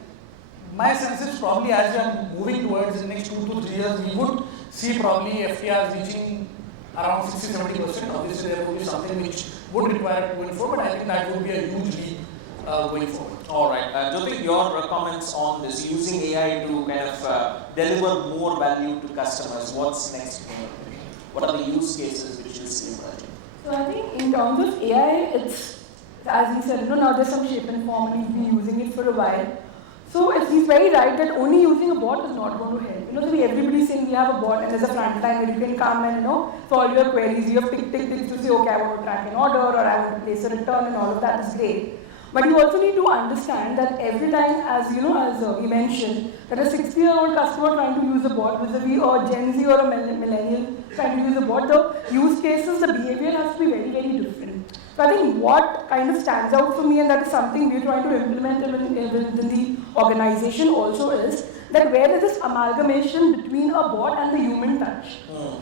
My sense is probably as we are moving towards the next 2 to 3 years, we would see probably FTRs reaching around 60-70%. Obviously, there would be something which would require to and fro, but I think that would be a huge leap going forward. All right. Jyoti, your comments on this, using AI to kind of deliver more value to customers. What's next? What are the use cases which you see emerging? So I think in terms of AI, it's, as he said, now there's some shape and form and he's been using it for a while. So he's very right that only using a bot is not going to help. So everybody's saying we have a bot and there's a front line where you can come and solve your queries. You have tick to say, okay, I want to track an order or I want to place a return, and all of that is great. But you also need to understand that every time, as we mentioned, that a 60-year-old customer trying to use a bot vis-a-vis a Gen Z or a millennial trying to use a bot, the use cases, the behavior has to be very, very different. So I think what kind of stands out for me, and that is something we're trying to implement within the organization also, is that where there is this amalgamation between a bot and the human touch.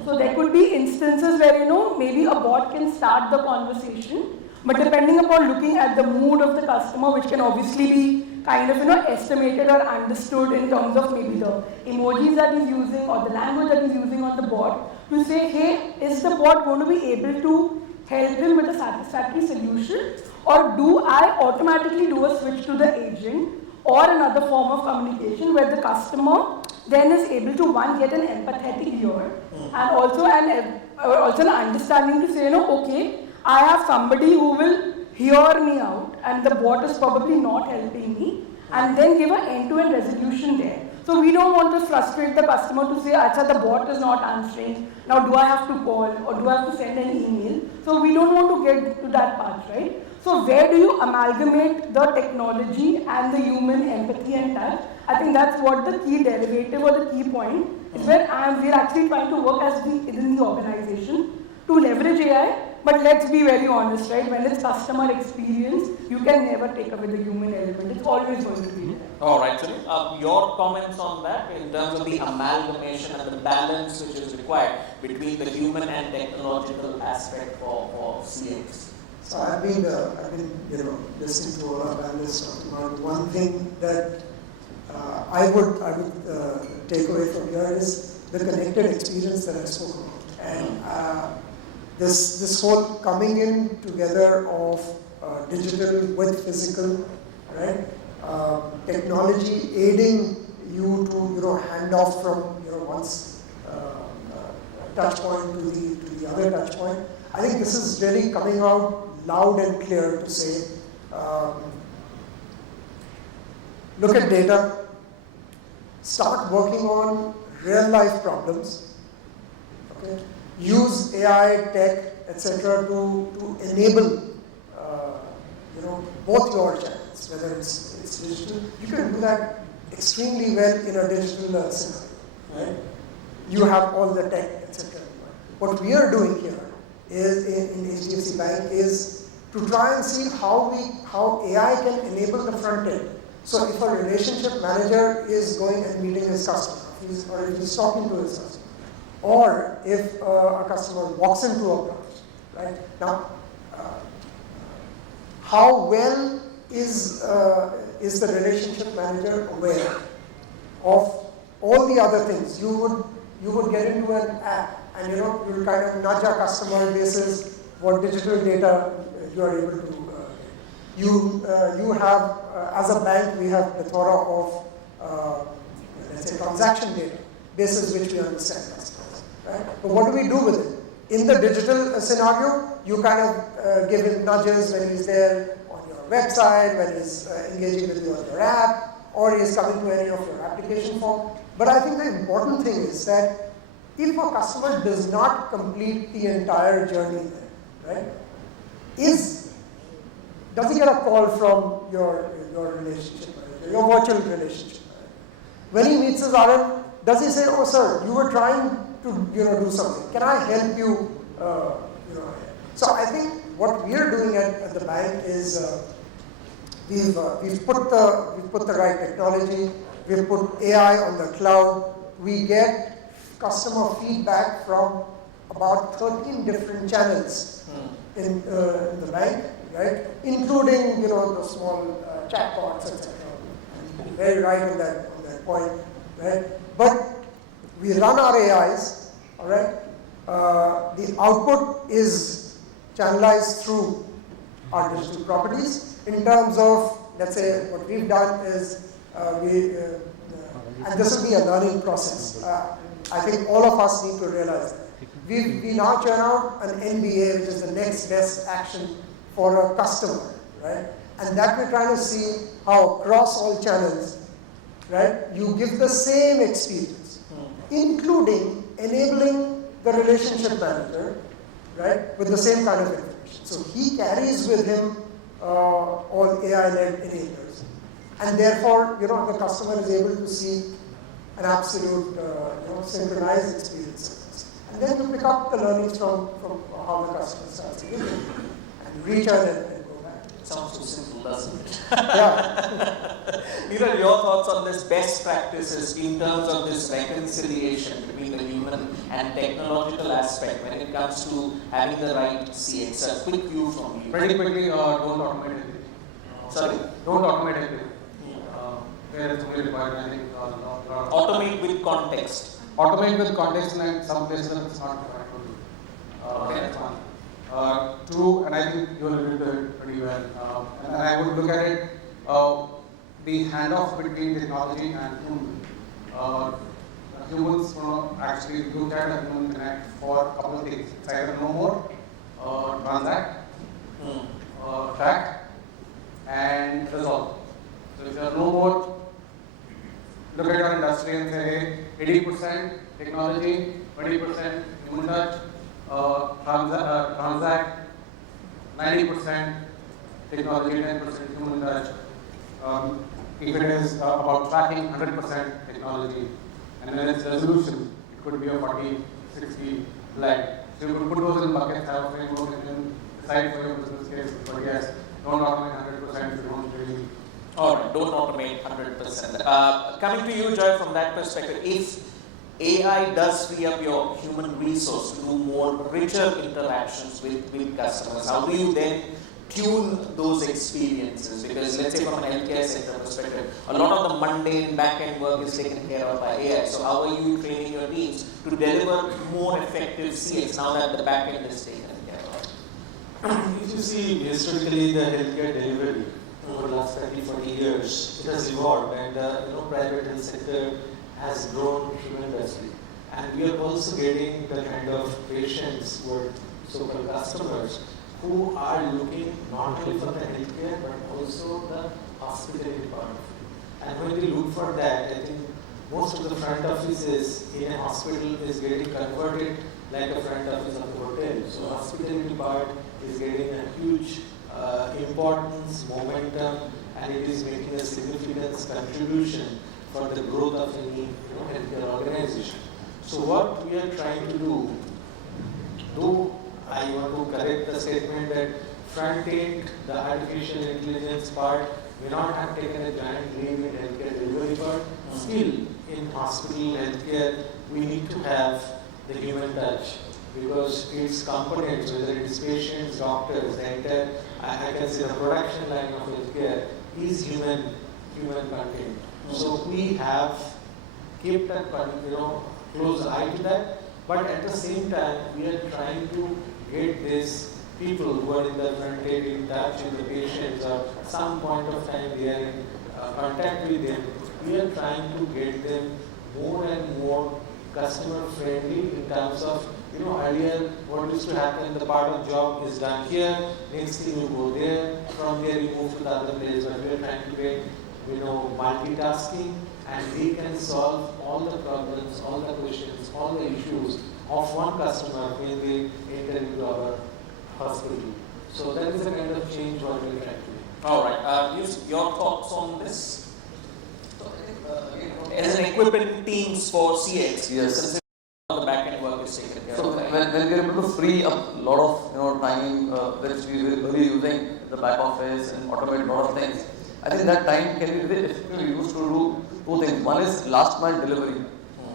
So there could be instances where, maybe a bot can start the conversation, but depending upon looking at the mood of the customer, which can obviously be kind of estimated or understood in terms of maybe the emojis that he's using or the language that he's using on the bot, to say, hey, is the bot going to be able to help him with a satisfactory solution, or do I automatically do a switch to the agent or another form of communication where the customer then is able to, one, get an empathetic ear, and also an understanding to say, okay, I have somebody who will hear me out and the bot is probably not helping me, and then give an end-to-end resolution there. So we don't want to frustrate the customer to say, acha, the bot is not answering, now do I have to call or do I have to send an email? So we don't want to get to that part, right? So where do you amalgamate the technology and the human empathy and touch? I think that's what the key derivative or the key point is, where we're actually trying to work as within the organization to leverage AI. But let's be very honest, right? When it's customer experience, you can never take away the human element. It's always going to be there. All right, Sunil, your comments on that in terms of the amalgamation and the balance which is required between the human and technological aspect for CX. So I've been listening to all our panelists talking about one thing that I would take away from here is the connected experience that I spoke about, and this whole coming in together of digital with physical, right? Technology aiding you to hand off from one's touch point to the other touch point. I think this is really coming out loud and clear to say, look at data, start working on real life problems, okay? Use AI, tech, etc. to enable both your channels, whether it's digital. You can do that extremely well in a digital scenario, right? You have all the tech, etc. What we are doing here is in HDFC Bank is to try and see how AI can enable the front end. So if a relationship manager is going and meeting his customer, or if he's talking to his customer, or if a customer walks into a branch, right? Now, how well is the relationship manager aware of all the other things? You would get into an app and you'll kind of nudge a customer basis what digital data you are able to you have as a bank we have a plethora of let's say transaction data basis which we understand customers, right? But what do we do with it? In the digital scenario, you kind of give him nudges when he's there on your website, when he's engaging with you on your app, or he's coming to any of your application form. But I think the important thing is that if a customer does not complete the entire journey there, right, does he get a call from your relationship manager, your virtual relationship manager? When he meets his RM, does he say, oh sir, you were trying to do something, can I help you? So I think what we are doing at the bank is we've put the right technology, we've put AI on the cloud, we get customer feedback from about 13 different channels in the bank, right? Including the small chatbots, etc. Very right on that point, right? But we run our AIs, all right? The output is channelized through our digital properties. In terms of, let's say, what we've done is and this will be a learning process. I think all of us need to realize that. We now churn out an NBA, which is the next best action for a customer, right? And that we're trying to see how across all channels, right, you give the same experience, including enabling the relationship manager, right, with the same kind of information. So he carries with him all AI-led enablers. And therefore, the customer is able to see an absolute synchronized experience. And then you pick up the learnings from how the customer starts using it and return it and go back. It sounds so simple, doesn't it? Yeah. Neeraj, your thoughts on this best practices in terms of this reconciliation between the human and technological aspect when it comes to having the right CX? A quick view from you. Pretty quickly, don't automate it. Sorry? Don't automate it. Where it's only required, I think. Automate with context. Automate with context, and some places it's not required to do. Okay. That's one. Two, and I think you alluded to it pretty well. And I would look at it, the handoff between technology and human. Humans actually look at a human connect for a couple of things. It's either know more, transact, track, and resolve. So if you are no more, look at your industry and say, hey, 80% technology, 20% human touch, transact, 90% technology, 10% human touch. If it is about tracking, 100% technology. And when it's resolution, it could be a 40, 60 lag. So you could put those in buckets, have a framework, and then decide for your business case. But yes, don't automate 100% if you don't really. All right, don't automate 100%. Coming to you, Joy, from that perspective, if AI does free up your human resource to do more richer interactions with customers, how do you then tune those experiences? Because let's say from an healthcare sector perspective, a lot of the mundane back-end work is taken care of by AI. So how are you training your teams to deliver more effective CX now that the back-end is taken care of? If you see historically the healthcare delivery over the last 30-40 years, it has evolved, and private health sector has grown tremendously. And we are also getting the kind of patients or so-called customers who are looking not only for the healthcare but also the hospitality part of it. And when we look for that, I think most of the front offices in a hospital is getting converted like a front office of a hotel. So hospitality part is getting a huge importance, momentum, and it is making a significant contribution for the growth of any healthcare organization. So what we are trying to do, though I want to correct the statement that front end, the artificial intelligence part, may not have taken a giant leap in healthcare delivery, but still in hospital healthcare, we need to have the human touch because its components, whether it is patients, doctors, the entire, I can say the production line of healthcare is human content. So we have kept a close eye to that, but at the same time, we are trying to get these people who are in the front end in touch with the patients or some point of time they are in contact with them. We are trying to get them more and more customer friendly in terms of, earlier what used to happen, the part of job is done here, next thing you go there, from there you move to the other place, but we are trying to get, multitasking, and they can solve all the problems, all the questions, all the issues of one customer when they enter into our hospital. So that is the kind of change what we are trying to do. All right. Yusuf, your thoughts on this? So I think, as an equipping teams for CX, yes. All the back end work is taken care So of. when we are able to free up a lot of time which we will be using the back office and automate a lot of things, I think that time can be very effectively used to do two things. One is last mile delivery.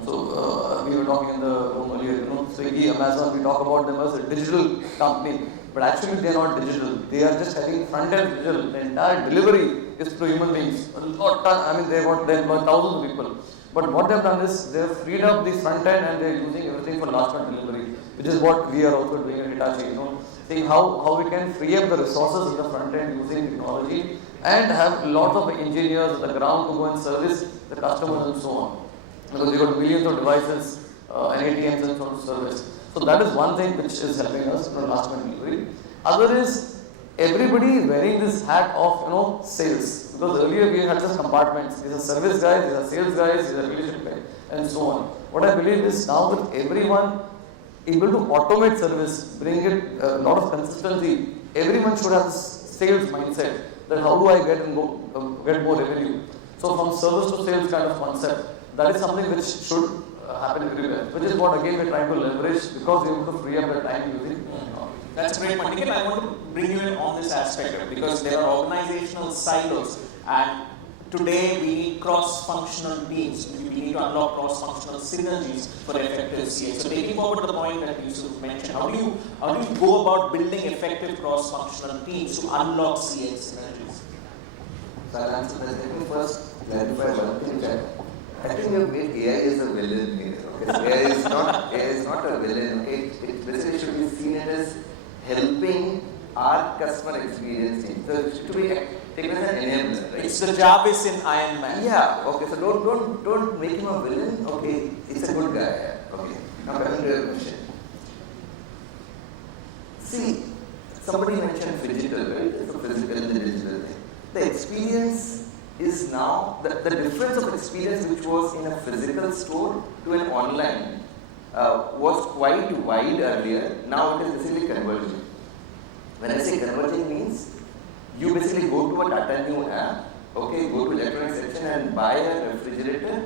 So we were talking in the room earlier, Swiggy, Amazon, we talk about them as a digital company, but actually they are not digital. They are just having front-end digital. The entire delivery is to human beings. They employ thousands of people. But what they have done is they have freed up the front-end and they are using everything for last mile delivery, which is what we are also doing at Hitachi. Seeing how we can free up the resources in the front-end using technology and have lots of engineers on the ground to go and service the customers and so on. Because we got millions of devices and ATMs and so on to service. So that is one thing which is helping us in last mile delivery. Other is everybody is wearing this hat of sales. Because earlier we had just compartments. These are service guys, these are sales guys, these are leadership guys, and so on. What I believe is now with everyone able to automate service, bring it a lot of consistency, everyone should have this sales mindset that how do I get more revenue. So from service to sales kind of concept, that is something which should happen everywhere, which is what again we are trying to leverage because we are able to free up the time using. That's a great point. Nikhil, I want to bring you in on this aspect because there are organizational silos and today we need cross-functional teams. We need to unlock cross-functional synergies for effective CX. So taking forward to the point that Yusuf mentioned, how do you go about building effective cross-functional teams to unlock CX synergies? So I'll answer that. Let me first clarify one thing that I think you have made AI as a villain here. Okay? So AI is not a villain. It basically should be seen as helping our customer experience team. So it should be taken as an enabler, right? It's the Jarvis in Iron Man. Yeah, okay, so don't make him a villain. Okay, it's a good guy. Okay. Now coming to your question. See, somebody mentioned digital, right? So physical and the digital thing. The experience is now the difference of experience which was in a physical store to an online was quite wide earlier. Now it is basically converging. When I say converging means you basically go to a Tata New app, okay, go to electronic section and buy a refrigerator,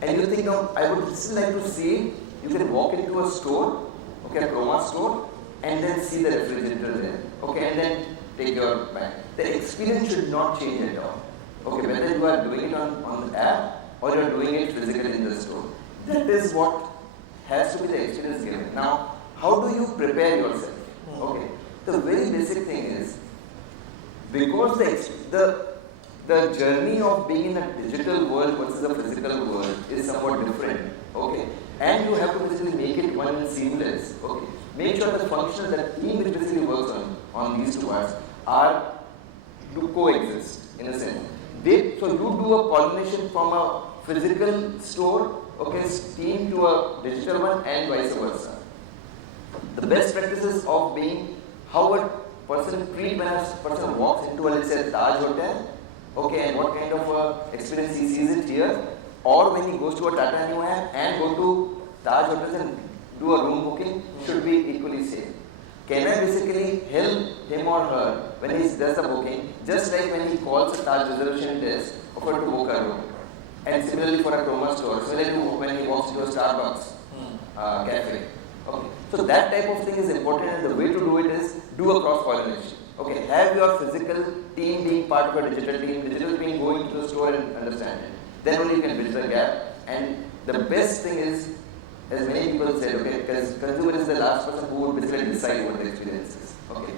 and you think, I would still like to see, you can walk into a store, okay, a Chroma store, and then see the refrigerator there, okay, and then take your bag. The experience should not change at all. Okay, whether you are doing it on the app or you are doing it physically in the store. That is what has to be the experience given. Now, how do you prepare yourself? Okay, the very basic thing is, because the journey of being in a digital world versus a physical world is somewhat different, okay, and you have to basically make it one and seamless, okay. Make sure the functions that team which basically works on these two parts do coexist in a sense. So you do a pollination from a physical store, okay, team to a digital one and vice versa. The best practices of being how a person treat when a person walks into a, let's say, Taj hotel, okay, and what kind of experience he sees it here, or when he goes to a Tata New app and go to Taj hotels and do a room booking should be equally same. Can I basically help him or her when he does the booking, just like when he calls a Taj reservation desk for to book a room? And similarly for a Chroma store, similarly when he walks to a Starbucks cafe. Okay, so that type of thing is important, and the way to do it is do a cross-pollination. Okay, have your physical team being part of a digital team, digital team going to the store and understand it. Then only you can bridge the gap. And the best thing is, as many people said, okay, because consumer is the last person who would basically decide what the experience is. Okay,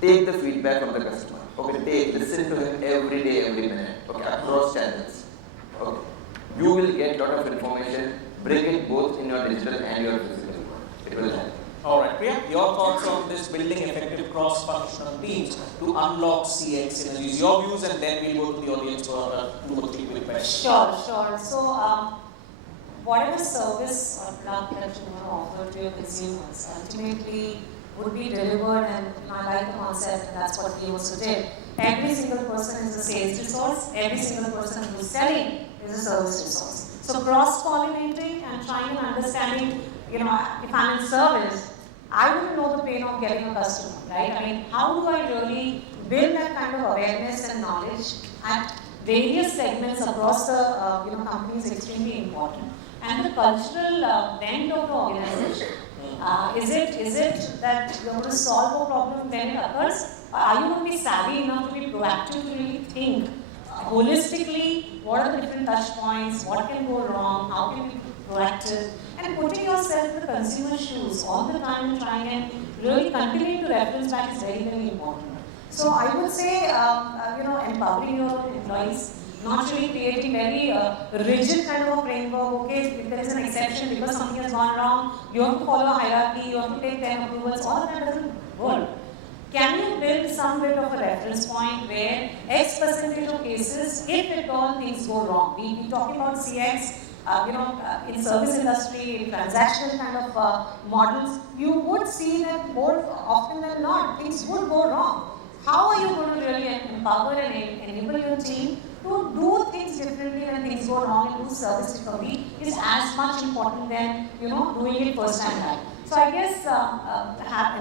take the feedback from the customer. Okay, listen to him every day, every minute. Okay, across channels. Okay, you will get a lot of information. Bring it both in your digital and your physical world. It will help. All right, Priya, your thoughts on this building effective cross-functional teams to unlock CX synergies, your views, and then we'll go to the audience for 2 or 3 quick questions. Sure. So, whatever service or product that you want to offer to your consumers ultimately would be delivered, and I like the concept, and that's what we also did. Every single person is a sales resource, every single person who's selling is a service resource. So cross-pollinating and trying and understanding, if I'm in service, I wouldn't know the pain of getting a customer, right? I mean, how do I really build that kind of awareness and knowledge at various segments across the company is extremely important. And the cultural bent of the organization. Is it that you're going to solve a problem when it occurs? Or are you going to be savvy enough to be proactive to really think holistically, what are the different touch points, what can go wrong, how can we be proactive, and putting yourself in the consumer's shoes all the time and trying and really continue to reference back is very, very important. So I would say, empowering your employees, not really creating very rigid kind of a framework. Okay, if there is an exception because something has gone wrong, you have to follow a hierarchy, you have to take 10 approvals, all of that doesn't work. Can you build some bit of a reference point where X percentage of cases, if at all things go wrong? We talk about CX, in service industry, in transactional kind of models, you would see that more often than not, things would go wrong. How are you going to really empower and enable your team to do things differently when things go wrong and do service recovery is as much important than, doing it first time right. So I guess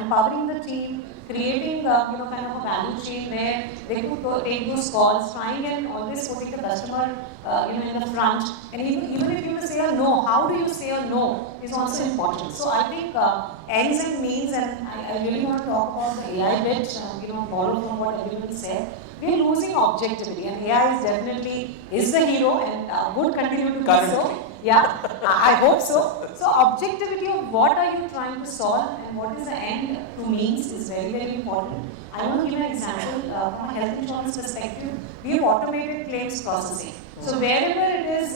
empowering the team, creating kind of a value chain where they could take those calls, trying and always putting the customer in the front. And even if you say a no, how do you say a no is also important. So I think ends and means, and I really want to talk about the AI bit, borrow from what everybody said. We are losing objectivity, and AI is definitely the hero and would continue to be so. Yeah, I hope so. So objectivity of what are you trying to solve and what is the end to means is very, very important. I want to give an example from a health insurance perspective. We have automated claims processing. So wherever it is,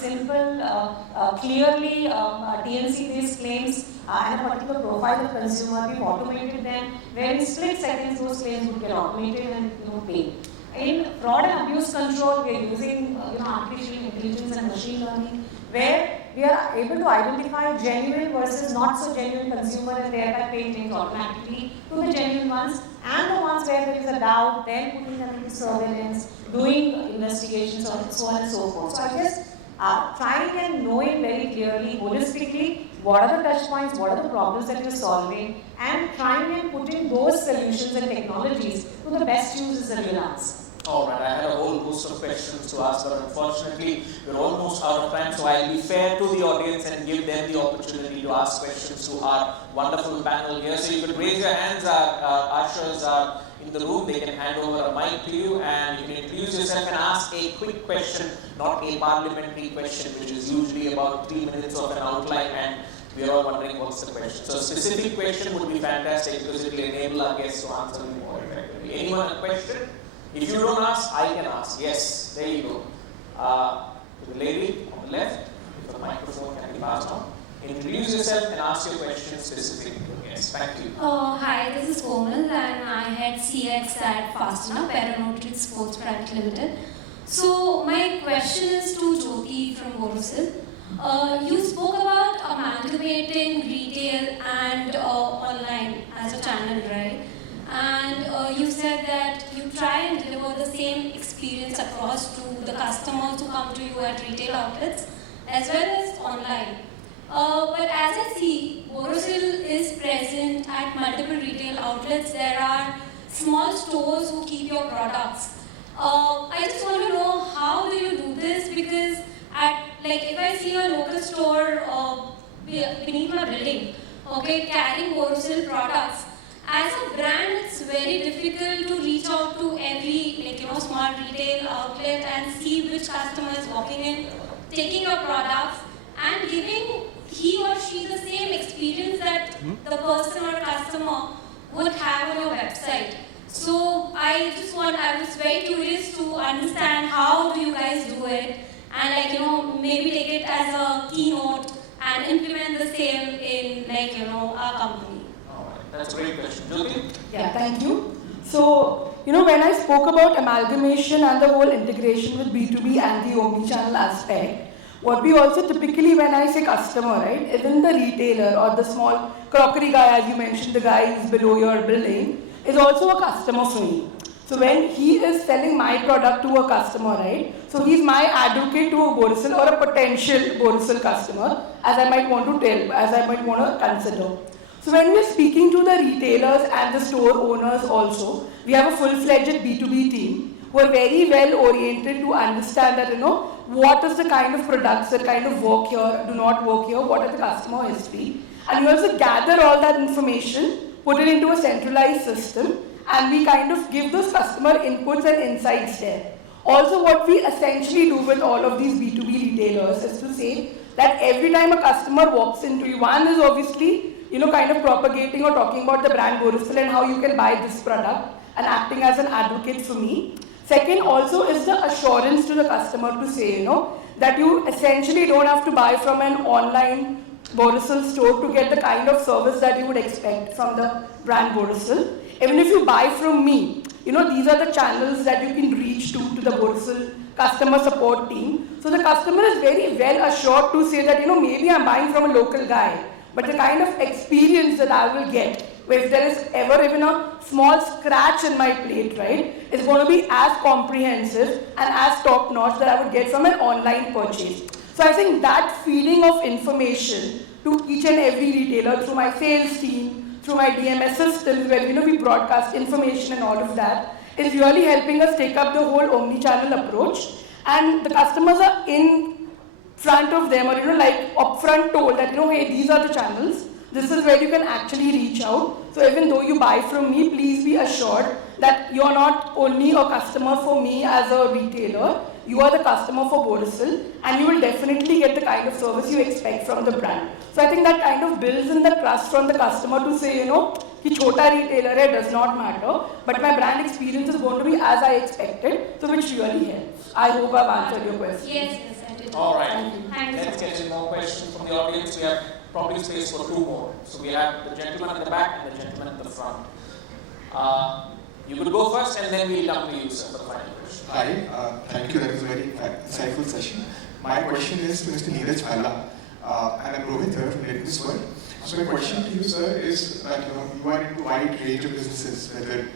simple, clearly TNC-based claims and a particular profile of consumer, we've automated them. Where in split seconds those claims would get automated and paid. In fraud and abuse control, we are using artificial intelligence and machine learning, where we are able to identify genuine versus not so genuine consumer and thereby paying things automatically to the genuine ones, and the ones where there is a doubt, then putting them into surveillance, doing investigations, so on and so forth. So I guess trying and knowing very clearly, holistically, what are the touch points, what are the problems that you're solving, and trying and putting those solutions and technologies to the best use is the real answer. All right, I had a whole host of questions to ask, but unfortunately, we're almost out of time, so I'll be fair to the audience and give them the opportunity to ask questions to our wonderful panel here. So you can raise your hands, our ushers are in the room, they can hand over a mic to you, and you can introduce yourself and ask a quick question, not a parliamentary question, which is usually about 3 minutes of an outline, and we are all wondering what's the question. So a specific question would be fantastic because it will enable our guests to answer them more effectively. Anyone a question? If you don't ask, I can ask. Yes, there you go. To the lady on the left, if the microphone can be passed on. Introduce yourself and ask your question specifically to the guests. Thank you. Hi, this is Komal and I head CX at Fastener, Paramotric Sports Private Limited. So my question is to Jyoti from Borosil. You spoke about amalgamating retail and online as a channel, right? And you said that you try and deliver the same experience across to the customers who come to you at retail outlets as well as online. But as I see, Borosil is present at multiple retail outlets. There are small stores who keep your products. I just want to know, how do you do this? Because if I see a local store beneath my building, okay, carrying Borosil products, as a brand, it's very difficult to reach out to every, small retail outlet and see which customer is walking in, taking your products, and giving he or she the same experience that the person or customer would have on your website. So I was very curious to understand how do you guys do it, and maybe take it as a keynote and implement the same in our company. Alright, that's a great question. Jyoti? Yeah, thank you. So, when I spoke about amalgamation and the whole integration with B2B and the omnichannel aspect, what we also typically, when I say customer, right, even the retailer or the small crockery guy, as you mentioned, the guy who's below your building, is also a customer for me. So when he is selling my product to a customer, right, so he's my advocate to a Borosil or a potential Borosil customer, as I might want to tell, as I might want to consider. So when we're speaking to the retailers and the store owners also, we have a full-fledged B2B team who are very well oriented to understand that, what is the kind of products that kind of work here, do not work here, what are the customer history. And we also gather all that information, put it into a centralized system, and we kind of give those customer inputs and insights there. Also, what we essentially do with all of these B2B retailers is to say that every time a customer walks into you, one is obviously, kind of propagating or talking about the brand Borosil and how you can buy this product and acting as an advocate for me. Second also is the assurance to the customer to say, that you essentially don't have to buy from an online Borosil store to get the kind of service that you would expect from the brand Borosil. Even if you buy from me, these are the channels that you can reach to the Borosil customer support team. So the customer is very well assured to say that, maybe I'm buying from a local guy, but the kind of experience that I will get, if there is ever even a small scratch in my plate, right, is going to be as comprehensive and as top-notch that I would get from an online purchase. So I think that feeding of information to each and every retailer through my sales team, through my DMS systems where we broadcast information and all of that is really helping us take up the whole omni-channel approach. And the customers are in front of them or upfront told that hey, these are the channels. This is where you can actually reach out. So even though you buy from me, please be assured that you're not only a customer for me as a retailer, you are the customer for Borosil, and you will definitely get the kind of service you expect from the brand. So I think that kind of builds in the trust from the customer to say, ki chota retailer hai, does not matter, but my brand experience is going to be as I expected, so which really helps. I hope I've answered your question. Yes, I did. All right. Thank you. Let's get more questions from the audience. We have probably space for 2 more. So we have the gentleman at the back and the gentleman at the front. You could go first and then we'll come to you, sir, for the final question. Hi, thank you. That was a very insightful session. My question is to Mr. Neeraj Bhalla, and I'm Rohit here from Latest World. So my question to you, sir, is that you are into a wide range of businesses, whether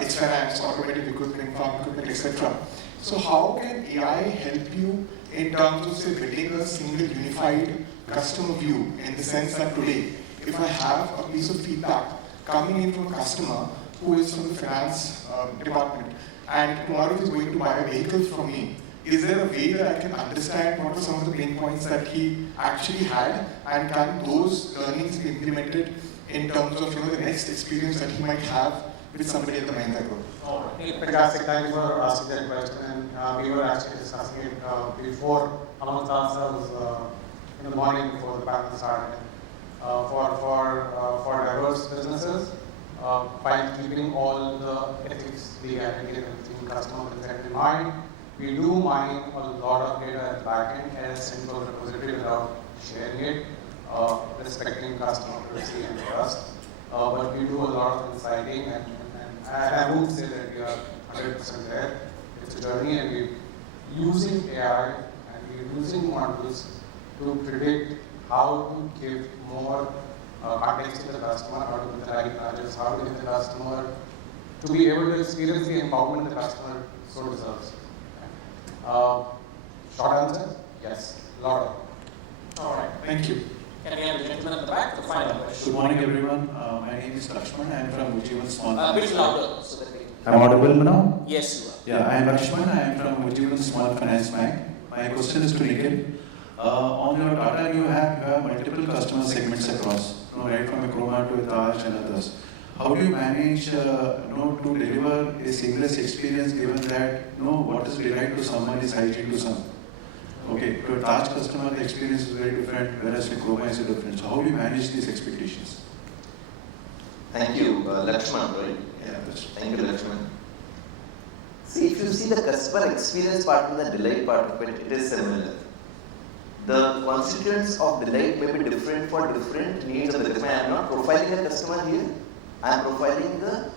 it's finance, automotive equipment, farm equipment, etc. So how can AI help you in terms of, say, building a single unified customer view, in the sense that today, if I have a piece of feedback coming in from a customer who is from the finance department, and tomorrow he's going to buy a vehicle from me, is there a way that I can understand what are some of the pain points that he actually had, and can those learnings be implemented in terms of the next experience that he might have with somebody at the Mahindra Group? Fantastic, thank you for asking that question. And we were actually discussing it before amongst ourselves in the morning before the panel started. For diverse businesses, by keeping all the ethics, legality, and everything, customer consent in mind, we do mine a lot of data at the back end as a central repository without sharing it, respecting customer privacy and trust. But we do a lot of inciting, and I won't say that we are 100% there. It's a journey, and we're using AI and we're using models to predict how to give more context to the customer, how to get the right nudges, how to get the customer to be able to experience the empowerment the customer so deserves. Short answer, yes, a lot of. All right. Thank you. Can we have the gentleman at the back? The final question. Good morning, everyone. My name is Lakshman. I am from Ujjivan Small. Bit louder so that we. I'm audible now? Yes, you are. Yeah, I am Lakshman. I am from Ujjivan Small Finance Bank. My question is to Nikhil. On your Tata, you have multiple customer segments across. right from a Chroma to a Taj and others. How do you manage, to deliver a seamless experience given that, what is delight to someone is hygiene to some? Okay, to a Taj customer, the experience is very different, whereas with Chroma is different. So how do you manage these expectations? Thank you, Lakshman, right? Yeah, that's Thank you, Lakshman. See, if you see the customer experience part and the delight part of it, it is similar. The constituents of delight may be different for different needs of the customer. I am not profiling a customer here. I am profiling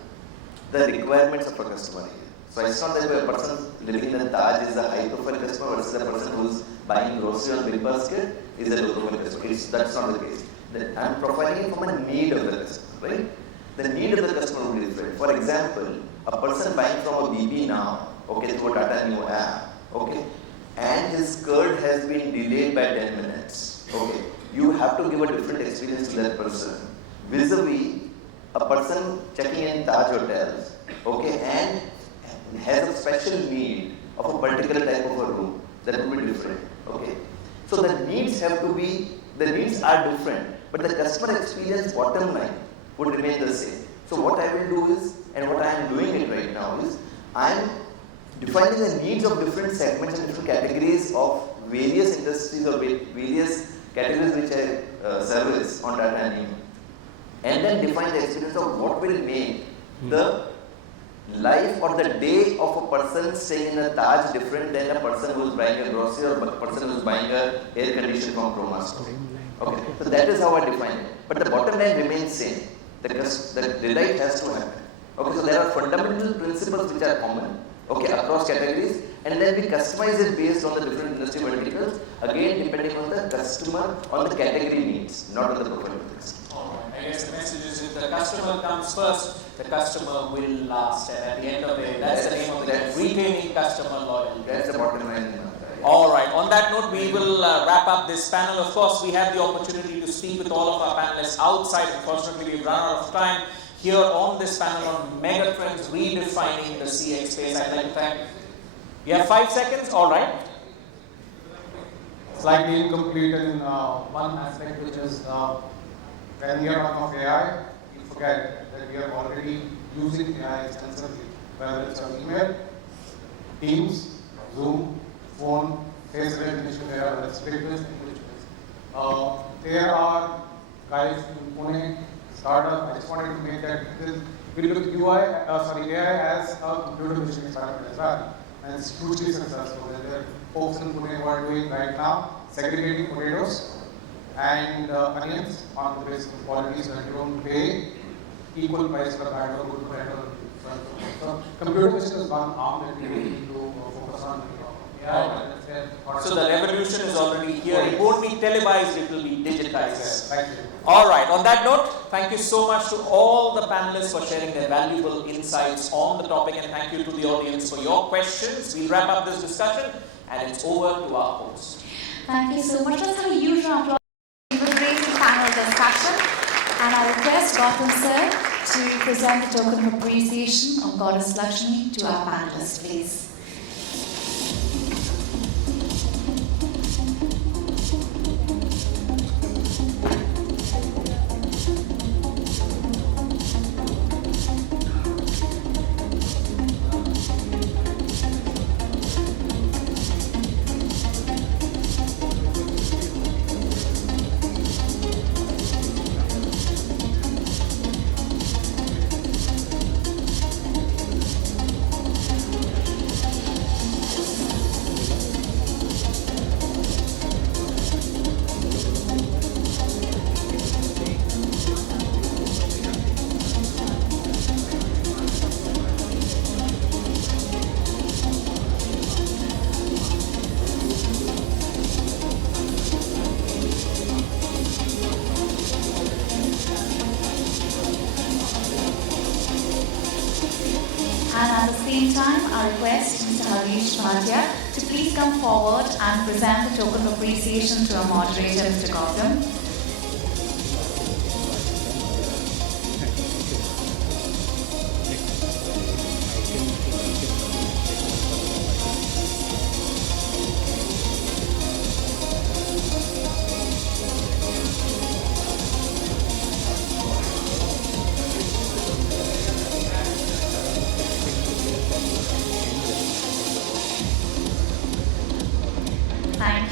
the requirements of a customer here. So it's not that a person living in the Taj is a high profile customer versus a person who is buying grocery on big basket is a low profile customer. That's not the case. I am profiling from a need of the customer, right? The need of the customer will be different. For example, a person buying from a BP now, okay, through a Tata Neo app, okay, and his curd has been delayed by 10 minutes, okay, you have to give a different experience to that person. Vis-a-vis a person checking in Taj hotels, okay, and has a special need of a particular type of a room, that will be different, okay. So the needs are different, but the customer experience bottom line would remain the same. So what I will do is, and what I am doing it right now is, I am defining the needs of different segments and different categories of various industries or various categories which I service on Tata and Neo. And then define the experience of what will make the life or the day of a person staying in a Taj different than a person who is buying a grocery or a person who is buying a air conditioner from Chroma store. Okay, so that is how I define it. But the bottom line remains same. The delight has to happen. Okay, so there are fundamental principles which are common, okay, across categories, and then we customize it based on the different industry verticals, again depending on the customer, on the category needs, not on the profile of the customer. I guess the message is if the customer comes first, the customer will last. And at the end of the day, that's the name of the game, retaining customer loyalty. That's the bottom line. Alright, on that note, we will wrap up this panel. Of course, we have the opportunity to speak with all of our panelists outside. Unfortunately, we've run out of time. Here on this panel on Megatrends Redefining the CX Space, I'd like to thank. You have 5 seconds? Alright. Slightly incomplete in one aspect, which is when we are talking of AI, we forget that we are already using AI extensively, whether it's on email, Teams, Zoom, phone, face recognition, whether it's pictures, English. There are guys in Pune, startup. I just wanted to make that we look at AI as a computer vision startup as well, and it's hugely successful. There are folks in Pune who are doing right now segregating potatoes and onions on the basis of quality, so that you don't pay equal price for bad or good potato. So computer vision is one arm that we need to focus on. So the revolution is already here. It won't be televised, it will be digitized. Yes, thank you. Alright, on that note, thank you so much to all the panelists for sharing their valuable insights on the topic, and thank you to the audience for your questions. We'll wrap up this discussion and it's over to our host. Thank you so much. Let's have a huge round of applause. We will raise the panel discussion, and I request Gautam sir to present the token of appreciation of Goddess Lakshmi to our panelists, please. I request Mr. to please come forward and present the token of appreciation to our moderator, Mr. Gautam.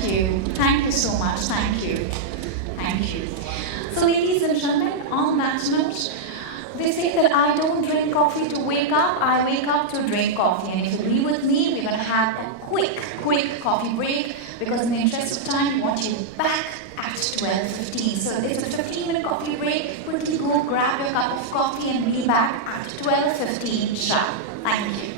Thank you. Thank you so much. Thank you. Thank you. So ladies and gentlemen, on that note, they say that I don't drink coffee to wake up, I wake up to drink coffee. And if you agree with me, we're going to have a quick coffee break, because in the interest of time, we want you back at 12:15. So it's a 15-minute coffee break. Quickly go grab your cup of coffee and be back at 12:15 sharp. Thank you.